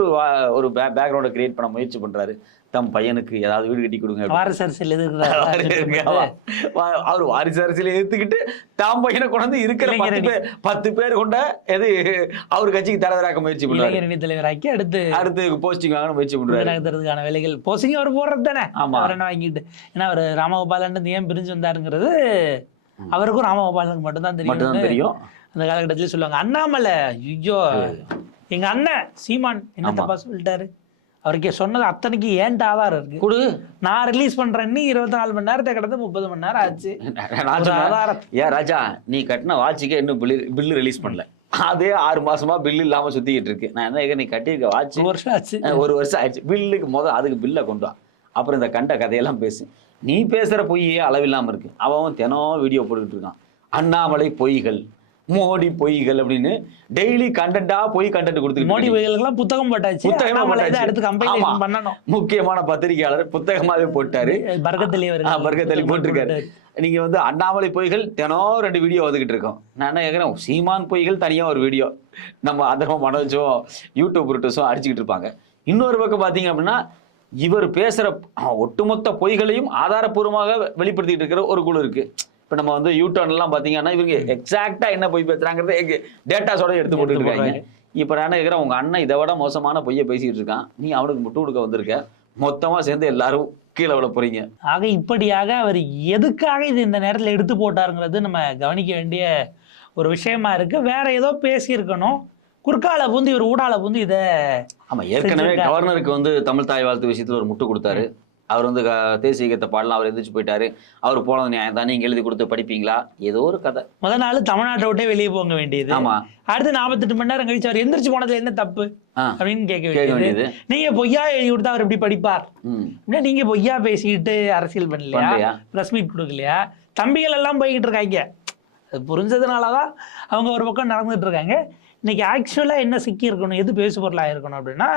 ஒரு பேக்ரவுண்டை கிரியேட் பண்ண முயற்சி பண்றாரு. தம் பையனுக்கு ஏதாவது வீடு கட்டி கொடுங்க. வாரிசு அரசியல் அவர் வாரிசு அரசியல் எதிர்த்துக்கிட்டு தாம் பையனை கொண்டு இருக்கிற 10 பேர் கொண்ட எது அவர் கட்சிக்கு தலைவராக்க முயற்சி பண்றாரு. தலைவராக்கி அடுத்து போஸ்டிங் வாங்க முயற்சி பண்றாரு. வேலைகள் போஸ்டிங் அவர் போடுறது தானே. அவர் என்ன வாங்கிட்டு, ஏன்னா அவர் ராமகோபாலன் ஏன் பிரிஞ்சு வந்தாருங்கிறது அவருக்கும் ராமகோபாலனுக்கு மட்டும்தான் தெரியும். அந்த காலகட்டத்திலே சொல்லுவாங்க. அண்ணாமலை, ஐயோ எங்க அண்ணன் சீமான் என்ன தப்பா சொல்லிட்டாரு, அவருக்கு சொன்னது அத்தனைக்கு ஏன்ட்டு ஆதாரம் இருக்கு. கொடு. நான் ரிலீஸ் பண்றேன்னு 24 மணி நேரத்தை கடந்து 30 மணி நேரம் ஆச்சு. ஆதாரம் ஏன் ராஜா, நீ கட்டின வாட்சுக்கே இன்னும் பில்லு ரிலீஸ் பண்ணல, அதே 6 மாசமா பில்லு இல்லாம சுத்திக்கிட்டு இருக்கு. நான் என்ன, நீ கட்டியிருக்க வாட்ச் 1 வருஷம் ஆச்சு. 1 வருஷம் ஆயிடுச்சு. பில்லுக்கு அதுக்கு பில்லை கொண்டு வா, அப்புறம் இந்த கண்ட கதையெல்லாம் பேசு. நீ பேசுற பொய்யே அளவில்லாம இருக்கு. அவன் தினம் வீடியோ போட்டுக்கிட்டு இருக்கான், அண்ணாமலை பொய்கள், மோடி பொய்கள் அப்படின்னு டெய்லி கண்டென்ட்டா பொய் கண்டென்ட் கொடுத்துட்டு. மோடி பொய்களுக்கெல்லாம் புத்தகம் போட்டாச்சு. அடுத்து கம்பெனி பண்ணணும். முக்கியமான பத்திரிகையாளர் புத்தகமாவே போட்டாரு. பர்கத்தலி போட்டிருக்காரு. நீங்க வந்து அண்ணாமலை பொய்கள் தினம் 2 வீடியோ வந்துகிட்டு இருக்கோம். நான் என்ன கேட்கிறேன், சீமான் பொய்கள் தனியா ஒரு வீடியோ நம்ம அதர்ம மனோஜும் யூடியூப் ரூட்டர்ஸும் அடிச்சுக்கிட்டு இருப்பாங்க. இன்னொரு பக்கம் பாத்தீங்க அப்படின்னா இவர் பேசுற ஒட்டுமொத்த பொய்களையும் ஆதாரப்பூர்வமாக வெளிப்படுத்திட்டு இருக்கிற ஒரு குழு இருக்கு. இப்போ நம்ம வந்து யூடர்ன் எல்லாம் பார்த்தீங்கன்னா இவங்க எக்ஸாக்டா என்ன பொய் பேசுறாங்கிறத டேட்டாஸோட எடுத்து போட்டுட்டு இருக்காங்க. இப்போ நான் கேட்குறேன், உங்க அண்ணன் இதை விட மோசமான பொய்யை பேசிட்டு இருக்கான், நீ அவனுக்கு முட்டு கொடுக்க வந்திருக்க, மொத்தமா சேர்ந்து எல்லாரும் கீழே விட போறீங்க. ஆக இப்படியாக அவர் எதுக்காக இது இந்த நேரத்தில் எடுத்து போட்டாருங்கிறது நம்ம கவனிக்க வேண்டிய ஒரு விஷயமா இருக்கு. வேற ஏதோ பேசியிருக்கணும், குறுக்கால பூந்து இவர் ஊடால பூந்து இதை. ஆமா, ஏற்கனவே கவர்னருக்கு வந்து தமிழ் தாய் வாழ்த்து விஷயத்துல ஒரு முட்டு கொடுத்தாரு. அவர் வந்து தேசிய கீதத்தை பாடலாம், அவர் எந்திரிச்சு போயிட்டாரு. அவர் போனது நியாயம் தான், நீங்க எழுதி கொடுத்து படிப்பீங்களா, ஏதோ ஒரு கதை. முதல் நாள் தமிழ்நாட்டை விட்டே வெளியே போக வேண்டியது. ஆமா, அடுத்து 48 மணி நேரம் கழிச்சு அவர் எந்திரிச்சு போனதுல என்ன தப்பு அப்படின்னு கேட்க வேண்டியது. நீங்க பொய்யா எழுதி கொடுத்தா அவர் எப்படி படிப்பார்? நீங்க பொய்யா பேசிக்கிட்டு அரசியல் பண்ணலையா, பிரஸ் மீட் கொடுக்கலையா? தம்பிகள் எல்லாம் போய்கிட்டு இருக்காங்க. அது புரிஞ்சதுனாலதான் அவங்க ஒரு பக்கம் நடந்துட்டு இருக்காங்க. இன்னைக்கு ஆக்சுவலா என்ன சிக்கி இருக்கணும், எது பேசு பொருளாக இருக்கணும் அப்படின்னா,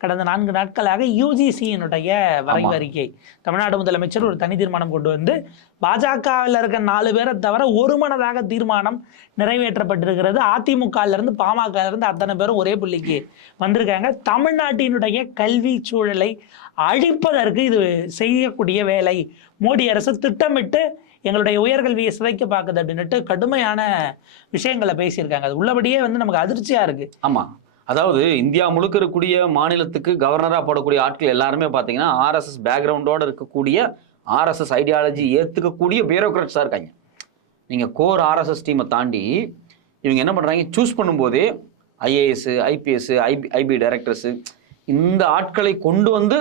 கடந்த 4 நாட்களாக யூஜிசியினுடைய வரைவு அறிக்கை தமிழ்நாடு முதலமைச்சர் ஒரு தனி தீர்மானம் கொண்டு வந்து பாஜகவில் இருக்க 4 பேரை தவிர ஒருமனதாக தீர்மானம் நிறைவேற்றப்பட்டிருக்கிறது. அதிமுகவிலிருந்து பாமகவிலிருந்து அத்தனை பேரும் ஒரே புள்ளிக்கு வந்திருக்காங்க. தமிழ்நாட்டினுடைய கல்வி சூழலை அழிப்பதற்கு இது செய்யக்கூடிய வேலை. மோடி அரசு திட்டமிட்டு எங்களுடைய உயர்கல்வியை சிதைக்க பார்க்குது அப்படின்னுட்டு கடுமையான விஷயங்களை பேசியிருக்காங்க. அது உள்ளபடியே வந்து நமக்கு அதிர்ச்சியா இருக்கு. ஆமா, அதாவது இந்தியா முழுக்க இருக்கக்கூடிய மாநிலத்துக்கு கவர்னரா போடக்கூடிய ஆட்கள் எல்லாருமே பார்த்தீங்கன்னா ஆர்எஸ்எஸ் பேக்ரவுண்டோட இருக்கக்கூடிய ஆர்எஸ்எஸ் ஐடியாலஜி ஏற்றுக்கக்கூடிய பியூரோக்ராட்ஸாக இருக்காங்க. நீங்கள் கோர் ஆர்எஸ்எஸ் டீமை தாண்டி இவங்க என்ன பண்ணுறாங்க, சூஸ் பண்ணும்போதே ஐஏஎஸ், ஐபிஎஸ், ஐபி டைரக்டர்ஸு இந்த ஆட்களை கொண்டு வந்து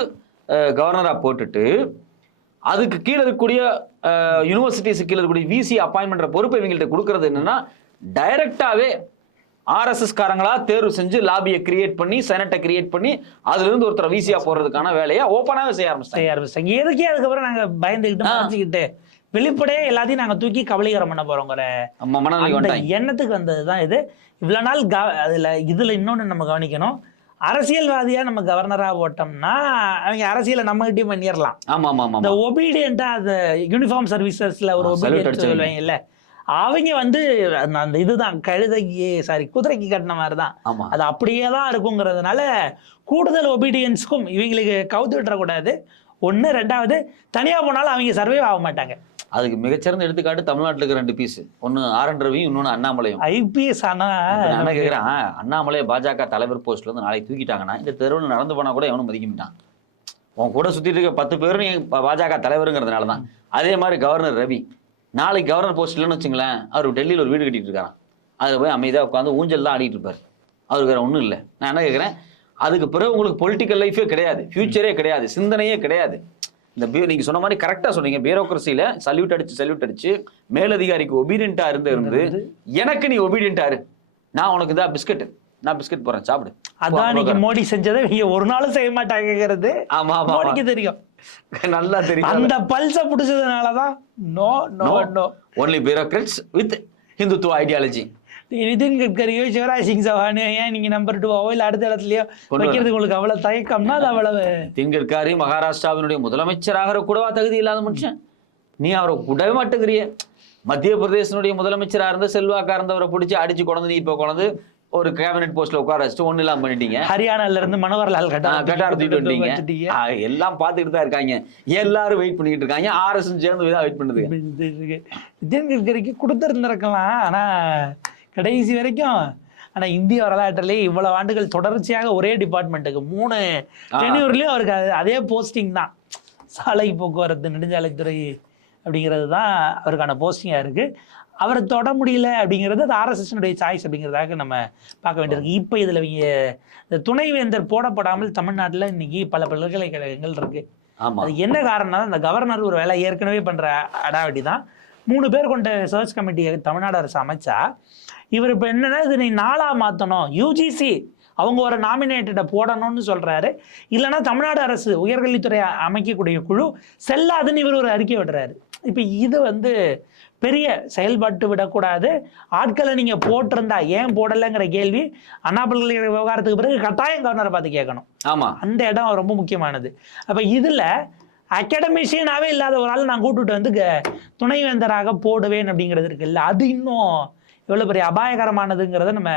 கவர்னராக போட்டுட்டு அதுக்கு கீழே இருக்கக்கூடிய யூனிவர்சிட்டிஸுக்கு கீழே இருக்கக்கூடிய விசி அப்பாயின்மெண்ட் பொறுப்பை இவங்கள்ட்ட கொடுக்கறது என்னன்னா டைரக்டாகவே ஆர்எஸ்எஸ் காரங்களா தேர்வு செஞ்சு லாபியை கிரியேட் பண்ணி செனட்டை கிரியேட் பண்ணி அதுல இருந்து ஒருத்தர் விசியா போறதுக்கான வேலையை ஓப்பனாவே செய்ய ஆரம்பிச்சாங்க. எதுக்கே அதுக்கப்புறம் நாங்க பயந்துக்கிட்டு வெளிப்படையே எல்லாத்தையும் நாங்க தூக்கி கபலீகரம் பண்ண போறோங்கிற எண்ணத்துக்கு வந்ததுதான் இது. இவ்வளவு நாள் இதுல இன்னொன்னு நம்ம கவனிக்கணும், அரசியல்வாதியா நம்ம கவர்னரா போட்டோம்னா அவங்க அரசியலை நம்ம கிட்டயும் பண்ணிடலாம். இந்த ஒபீடியன்டா அந்த யூனிஃபார்ம் சர்வீசஸ்ல ஒரு ஒபீடியன்ட் சொல்லுவாங்க இல்ல, அவங்க வந்து அந்த இதுதான் குதிரைக்கு கட்டின மாதிரிதான், அது அப்படியே தான் இருக்குங்கிறதுனால கூடுதல் ஒபீடியன்ஸ்க்கும் இவங்களுக்கு கவுத்து விட்டுறக்கூடாது. 1, 2வது தனியா போனாலும் அவங்க சர்வே ஆக மாட்டாங்க. அதுக்கு மிகச்சிறந்த எடுத்துக்காட்டு தமிழ்நாட்டில் இருக்க 2 பீஸ், ஒன்னு ஆர்.என். ரவியும் இன்னொன்னு அண்ணாமலையும். ஐபிஎஸ் ஆனா என்ன கேட்கிறேன், அண்ணாமலையை பாஜக தலைவர் போஸ்ட்ல இருந்து நாளைக்கு தூக்கிட்டாங்கன்னா இந்த தெருவில் நடந்து போனா கூட எவனும் மதிக்க மாட்டான். உன் கூட சுத்திட்டு இருக்க 10 பேரும் பாஜக தலைவருங்கிறதுனாலதான். அதே மாதிரி கவர்னர் ரவி நாளைக்கு கவர்னர் போஸ்ட் இல்லைன்னு வச்சுங்களேன், அவர் டெல்லியில் ஒரு வீடு கட்டிட்டு இருக்காராம், அதில் போய் அமைதியாக உட்காந்து ஊஞ்சல் தான் ஆடிட்டு இருப்பார். அவருக்கு வேற ஒன்றும் இல்லை. நான் என்ன கேட்குறேன், அதுக்கு பிறகு உங்களுக்கு பொலிட்டிக்கல் லைஃபே கிடையாது, ஃபியூச்சரே கிடையாது, சிந்தனையே கிடையாது. இந்த நீங்கள் சொன்ன மாதிரி கரெக்டாக சொன்னீங்க, பியூரோக்ரஸியில் சல்யூட் அடிச்சு மேலதிகாரிக்கு ஒபீடியண்டா இருந்து எனக்கு நீ ஒபீடியண்டா இரு, நான் உனக்கு தான் நான் பிஸ்கட் போறேன் சாப்பிடு. அதான் நீங்க மோடி செஞ்சதை நீங்க ஒரு நாளும் செய்ய மாட்டாங்கிறது மோடிக்கு தெரியும், நல்லா தெரியும். அந்த பல்ச புடிச்சதுனாலதான் no no no only bureaucrats with Hindutva ideology. Nitin கட்கரியோ சிவராஜ் சிங் சௌஹானையோ ஏன் நீங்க நம்பர் 2 இல்ல அடுத்த இடத்துலயோ வைக்கிறதுக்கு உங்களுக்கு அவ்வளவு தயக்கம்னா அது அவ்வளவு. நிதின் கட்கரி மகாராஷ்டிராவினுடைய முதலமைச்சராக கூடவா தகுதி இல்லாத மனுஷன், நீ அவரை கூடவே மாட்டேங்கிறிய. மத்திய பிரதேசனுடைய முதலமைச்சராக இருந்த செல்வாக்கா இருந்தவரை பிடிச்சி அடிச்சு கொண்டு நீ இப்ப கொண்டு ஒரு கேபினெட் போஸ்ட்ல உட்கார வச்சுட்டு ஒண்ணு இல்லாம பண்ணிட்டீங்க. ஹரியானால இருந்து மனோகர்லால் கட்டார் எல்லாம் பாத்துக்கிட்டு தான் இருக்காங்க, எல்லாரும் வெயிட் பண்ணிட்டு இருக்காங்க, ஆர்எஸ் சேர்ந்து வெயிட் பண்ணுது. நிதின் கட்கரிக்கு கொடுத்திருந்திருக்கலாம், ஆனா கடைசி வரைக்கும். ஆனா இந்திய வரலாற்றிலேயே இவ்வளவு ஆண்டுகள் தொடர்ச்சியாக ஒரே டிபார்ட்மெண்ட்டுக்கு 3 டென்யூர்லயும் அவருக்கு அதே போஸ்டிங் தான். சாலை போக்குவரத்து, நெடுஞ்சாலைத்துறை அப்படிங்கிறது தான் அவருக்கான போஸ்டிங்காக இருக்குது. அவரை தொட முடியல அப்படிங்கிறது அது ஆர்எஸ்எஸ்னுடைய சாய்ஸ் அப்படிங்கிறதாக நம்ம பார்க்க வேண்டியிருக்கு. இப்போ இதில் இவங்க இந்த துணைவேந்தர் போடப்படாமல் தமிழ்நாட்டில் இன்னைக்கு பல பல்கலைக்கழகங்கள் இருக்குது. அது என்ன காரணம்னா இந்த கவர்னர் ஒரு வேலை ஏற்கனவே பண்ணுற அடாவடி தான். 3 பேர் கொண்ட சர்ச் கமிட்டியை தமிழ்நாடு அரசு அமைச்சா இவர் இப்போ என்னன்னா இதனை 4ஆக மாற்றணும், யூஜிசி அவங்க ஒரு நாமினேட்டடை போடணும்னு சொல்கிறாரு. இல்லைன்னா தமிழ்நாடு அரசு உயர்கல்வித்துறை அமைக்கக்கூடிய குழு செல்லாதுன்னு இவர் ஒரு அறிக்கை விடுறாரு. இப்போ இது பெரிய செயல்பட்டு விடக்கூடாது. ஆட்களை நீங்கள் போட்டிருந்தா ஏன் போடலைங்கிற கேள்வி அண்ணா பல்கலைக்கழக விவகாரத்துக்கு பிறகு கட்டாயம் கவர்னரை பார்த்து கேட்கணும். ஆமாம், அந்த இடம் ரொம்ப முக்கியமானது. அப்போ இதில் அகாடமிஷியனாகவே இல்லாத ஒரு ஆள் நான் கூப்பிட்டு துணைவேந்தராக போடுவேன் அப்படிங்கிறது இருக்குல்ல, அது இன்னும் எவ்வளவு பெரிய அபாயகரமானதுங்கிறத நம்ம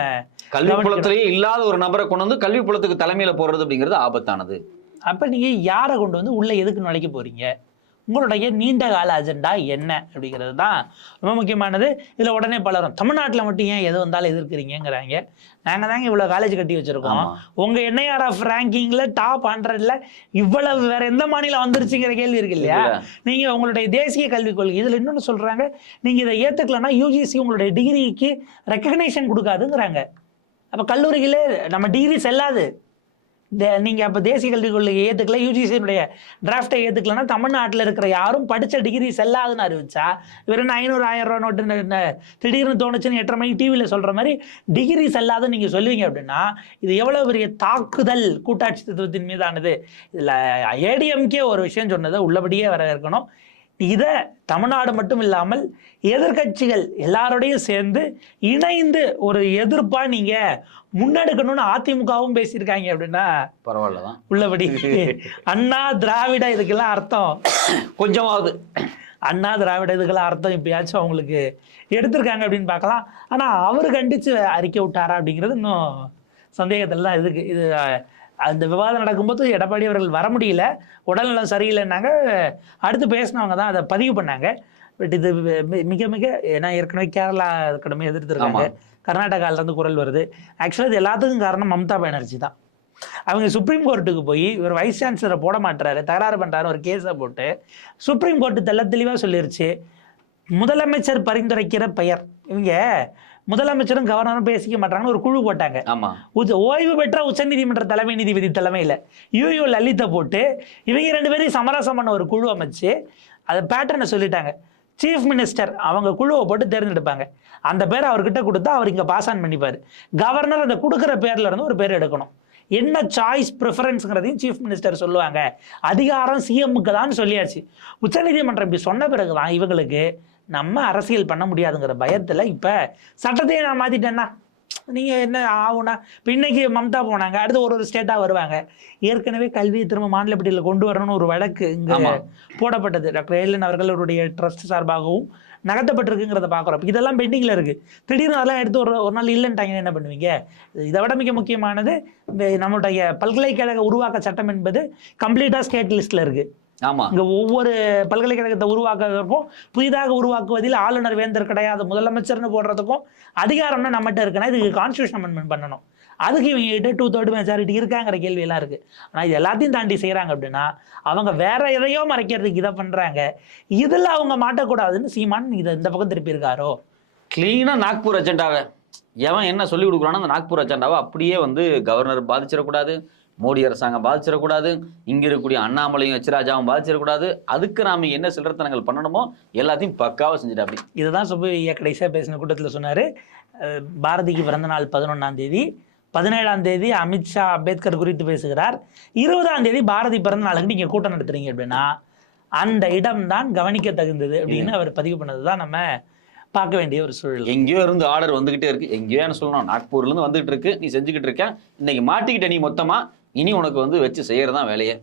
கல்வி புலத்திலேயே இல்லாத ஒரு நபரை கொண்டு வந்து கல்வி புலத்துக்கு தலைமையில போறது அப்படிங்கிறது ஆபத்தானது. அப்ப நீங்க யாரை கொண்டு வந்து உள்ள எதுக்கு நுழைக்க போறீங்க, உங்களுடைய நீண்ட கால அஜெண்டா என்ன அப்படிங்கிறது தான் ரொம்ப முக்கியமானது. இதில் உடனே பலரும் தமிழ்நாட்டில் மட்டும் ஏன் எது வந்தாலும் எதிர்க்கிறீங்கிறாங்க. நாங்கள் தாங்க இவ்வளோ காலேஜ் கட்டி வச்சுருக்கோம். உங்கள் NIRF ரேங்கிங்கில் டாப் 100ல் இவ்வளவு வேற எந்த மாநிலம் வந்துருச்சுங்கிற கேள்வி இருக்கு இல்லையா? நீங்கள் உங்களுடைய தேசிய கல்விக் கொள்கை இதில் இன்னொன்று சொல்கிறாங்க, நீங்கள் இதை ஏற்றுக்கலன்னா யூஜிசி உங்களுடைய டிகிரிக்கு ரெக்கக்னேஷன் கொடுக்காதுங்கிறாங்க. அப்போ கல்லூரிகளே நம்ம டிகிரி செல்லாது. நீங்கள் அப்போ தேசிய கல்விக் கொள்கையை ஏற்றுக்கல, யூஜிசியினுடைய டிராஃப்டை ஏற்றுக்கலன்னா தமிழ்நாட்டில் இருக்கிற யாரும் படித்த டிகிரி செல்லாதுன்னு அறிவிச்சா இவர் 500-1000 ரூபா நோட்டு திடீர்னு தோணுச்சுன்னு 8:30 மணிக்கு டிவியில் சொல்கிற மாதிரி டிகிரி செல்லாதுன்னு நீங்கள் சொல்லுவீங்க அப்படின்னா இது எவ்வளோ பெரிய தாக்குதல் கூட்டாட்சி தத்துவத்தின் மீதானது. இதில் ADMK ஒரு விஷயம் சொன்னதை உள்ளபடியே வரவேற்கணும். இதை தமிழ்நாடு மட்டும் இல்லாமல் எதிர்கட்சிகள் எல்லாரோடையும் சேர்ந்து இணைந்து ஒரு எதிர்ப்பா நீங்க முன்னெடுக்கணும்னு அதிமுகவும் பேசியிருக்காங்க அப்படின்னா பரவாயில்லதான். உள்ளபடி அண்ணா திராவிட இதுக்கெல்லாம் அர்த்தம் கொஞ்சமாவது அண்ணா திராவிட இதுக்கெல்லாம் அர்த்தம் இப்பயாச்சும் அவங்களுக்கு எடுத்திருக்காங்க அப்படின்னு பார்க்கலாம். ஆனா அவரு கண்டிச்சு அறிக்கை விட்டாரா அப்படிங்கிறது இன்னும் சந்தேகத்தில் தான் இருக்கு. இது அந்த விவாதம் நடக்கும்போது எடப்பாடி அவர்கள் வர முடியல, உடல்நலம் சரியில்லைன்னாங்க. அடுத்து பேசினவங்க தான் அதை பதிவு பண்ணாங்க. பட் இது மிக மிக ஏன்னா ஏற்கனவே கேரளா கடுமையாக எதிர்த்துருக்காங்க, கர்நாடகாவிலேருந்து குரல் வருது. ஆக்சுவலாக இது எல்லாத்துக்கும் காரணம் மம்தா பானர்ஜி தான். அவங்க சுப்ரீம் கோர்ட்டுக்கு போய் இவர் வைஸ் சான்சலரை போட மாட்டாரு, தகராறு பண்ணுறாரு, ஒரு கேஸை போட்டு சுப்ரீம் கோர்ட்டு தெள்ள தெளிவாக சொல்லிருச்சு முதலமைச்சர் பரிந்துரைக்கிற பெயர். இவங்க முதலமைச்சரும் கவர்னரும் பேசிக்க மாட்டாங்கன்னு ஒரு குழு போட்டாங்க. ஓய்வு பெற்ற உச்சநீதிமன்ற தலைமை நீதிபதி தலைமையில் UU லலித்தை போட்டு இவங்க 2 பேரையும் சமரசம் பண்ண ஒரு குழு அமைச்சு அதை பேட்டர்னை சொல்லிட்டாங்க. சீஃப் மினிஸ்டர் அவங்க குழுவை போட்டு தேர்ந்தெடுப்பாங்க. அந்த பேரை அவர்கிட்ட கொடுத்தா அவர் இங்கே பாஸ் ஆன் பண்ணிப்பார். கவர்னர் அந்த கொடுக்குற பேர்ல இருந்து ஒரு பேர் எடுக்கணும். என்ன சாய்ஸ் ப்ரிஃபரன்ஸுங்கிறதையும் சீஃப் மினிஸ்டர் சொல்லுவாங்க. அதிகாரம் CMக்கு தான் சொல்லியாச்சு. உச்சநீதிமன்றம் இப்படி சொன்ன பிறகு தான் இவங்களுக்கு நம்ம அரசியல் பண்ண முடியாதுங்கிற பயத்தில் இப்போ சட்டத்தையே நான் மாற்றிட்டேன்னா நீங்கள் என்ன ஆகுனா இப்போ இன்னைக்கு மம்தா போனாங்க, அடுத்து ஒரு ஸ்டேட்டாக வருவாங்க. ஏற்கனவே கல்வியை திரும்ப மாநில பட்டியலில் கொண்டு வரணும்னு ஒரு வழக்கு இங்கே போடப்பட்டது. டாக்டர் ஏலன் அவர்களுடைய ட்ரஸ்ட் சார்பாகவும் நகர்த்தப்பட்டிருக்குங்கிறத பார்க்குறோம். இதெல்லாம் பெண்டிங்கில் இருக்குது. திடீர்னு அதெல்லாம் எடுத்து ஒரு நாள் இல்லைன்ட்டாங்கன்னா என்ன பண்ணுவீங்க? இதை விட மிக முக்கியமானது இந்த நம்மளுடைய பல்கலைக்கழக உருவாக்க சட்டம் என்பது கம்ப்ளீட்டாக ஸ்டேட் லிஸ்ட்டில் இருக்குது. இங்க ஒவ்வொரு பல்கலைக்கழகத்தை உருவாக்குவதற்கும் புதிதாக உருவாக்குவதில் ஆளுநர் வேந்தர் கிடையாது, முதலமைச்சர்னு போடுறதுக்கும் அதிகாரம்னா நம்மகிட்ட இருக்குன்னா இதுக்கு கான்ஸ்டியூஷன் அமெண்ட்மெண்ட் பண்ணணும். அதுக்கு இவங்க 2/3 மெஜாரிட்டி இருக்காங்கிற கேள்வி எல்லாம் இருக்கு. ஆனா இது எல்லாத்தையும் தாண்டி செய்யறாங்க அப்படின்னா அவங்க வேற எதையோ மறைக்கிறதுக்கு இதை பண்றாங்க. இதுல அவங்க மாட்டக்கூடாதுன்னு சீமான் இதை இந்த பக்கம் திருப்பி இருக்காரோ. கிளீனா நாக்பூர் அஜெண்டாவை எவன் என்ன சொல்லி கொடுக்குறானோ அந்த நாக்பூர் அஜெண்டாவை அப்படியே கவர்னர் பாதிச்சிடக்கூடாது, மோடி அரசாங்கம் பாதிச்சிடக்கூடாது, இங்கே இருக்கக்கூடிய அண்ணாமலையும் எச்ராஜாவும் பாதிச்சிடக்கூடாது. அதுக்கு நாம் என்ன சில்லறத்தனங்கள் பண்ணணுமோ எல்லாத்தையும் பக்காவாக செஞ்சுட்டு அப்படி இதுதான் சுப்பையா கடைசியாக பேசின கூட்டத்தில் சொன்னார். பாரதிக்கு பிறந்த நாள் 11ஆம் தேதி, 17ஆம் தேதி அமித்ஷா அம்பேத்கர் குறித்து பேசுகிறார், 20ஆம் தேதி பாரதி பிறந்த நாளுக்கு நீங்கள் கூட்டம் நடத்துறீங்க அப்படின்னா அந்த இடம்தான் கவனிக்க தகுந்தது அப்படின்னு அவர் பதிவு பண்ணது தான் நம்ம பார்க்க வேண்டிய ஒரு சூழல். எங்கேயோ இருந்து ஆர்டர் வந்துகிட்டே இருக்கு, எங்கேயோ சொல்லணும் நாக்பூர்லேருந்து வந்துகிட்டு இருக்கு, நீ செஞ்சுக்கிட்டு இருக்க, இன்னைக்கு மாட்டிக்கிட்ட நீ மொத்தமாக, இனி உனக்கு வச்சு செய்யறதான் வேலையை.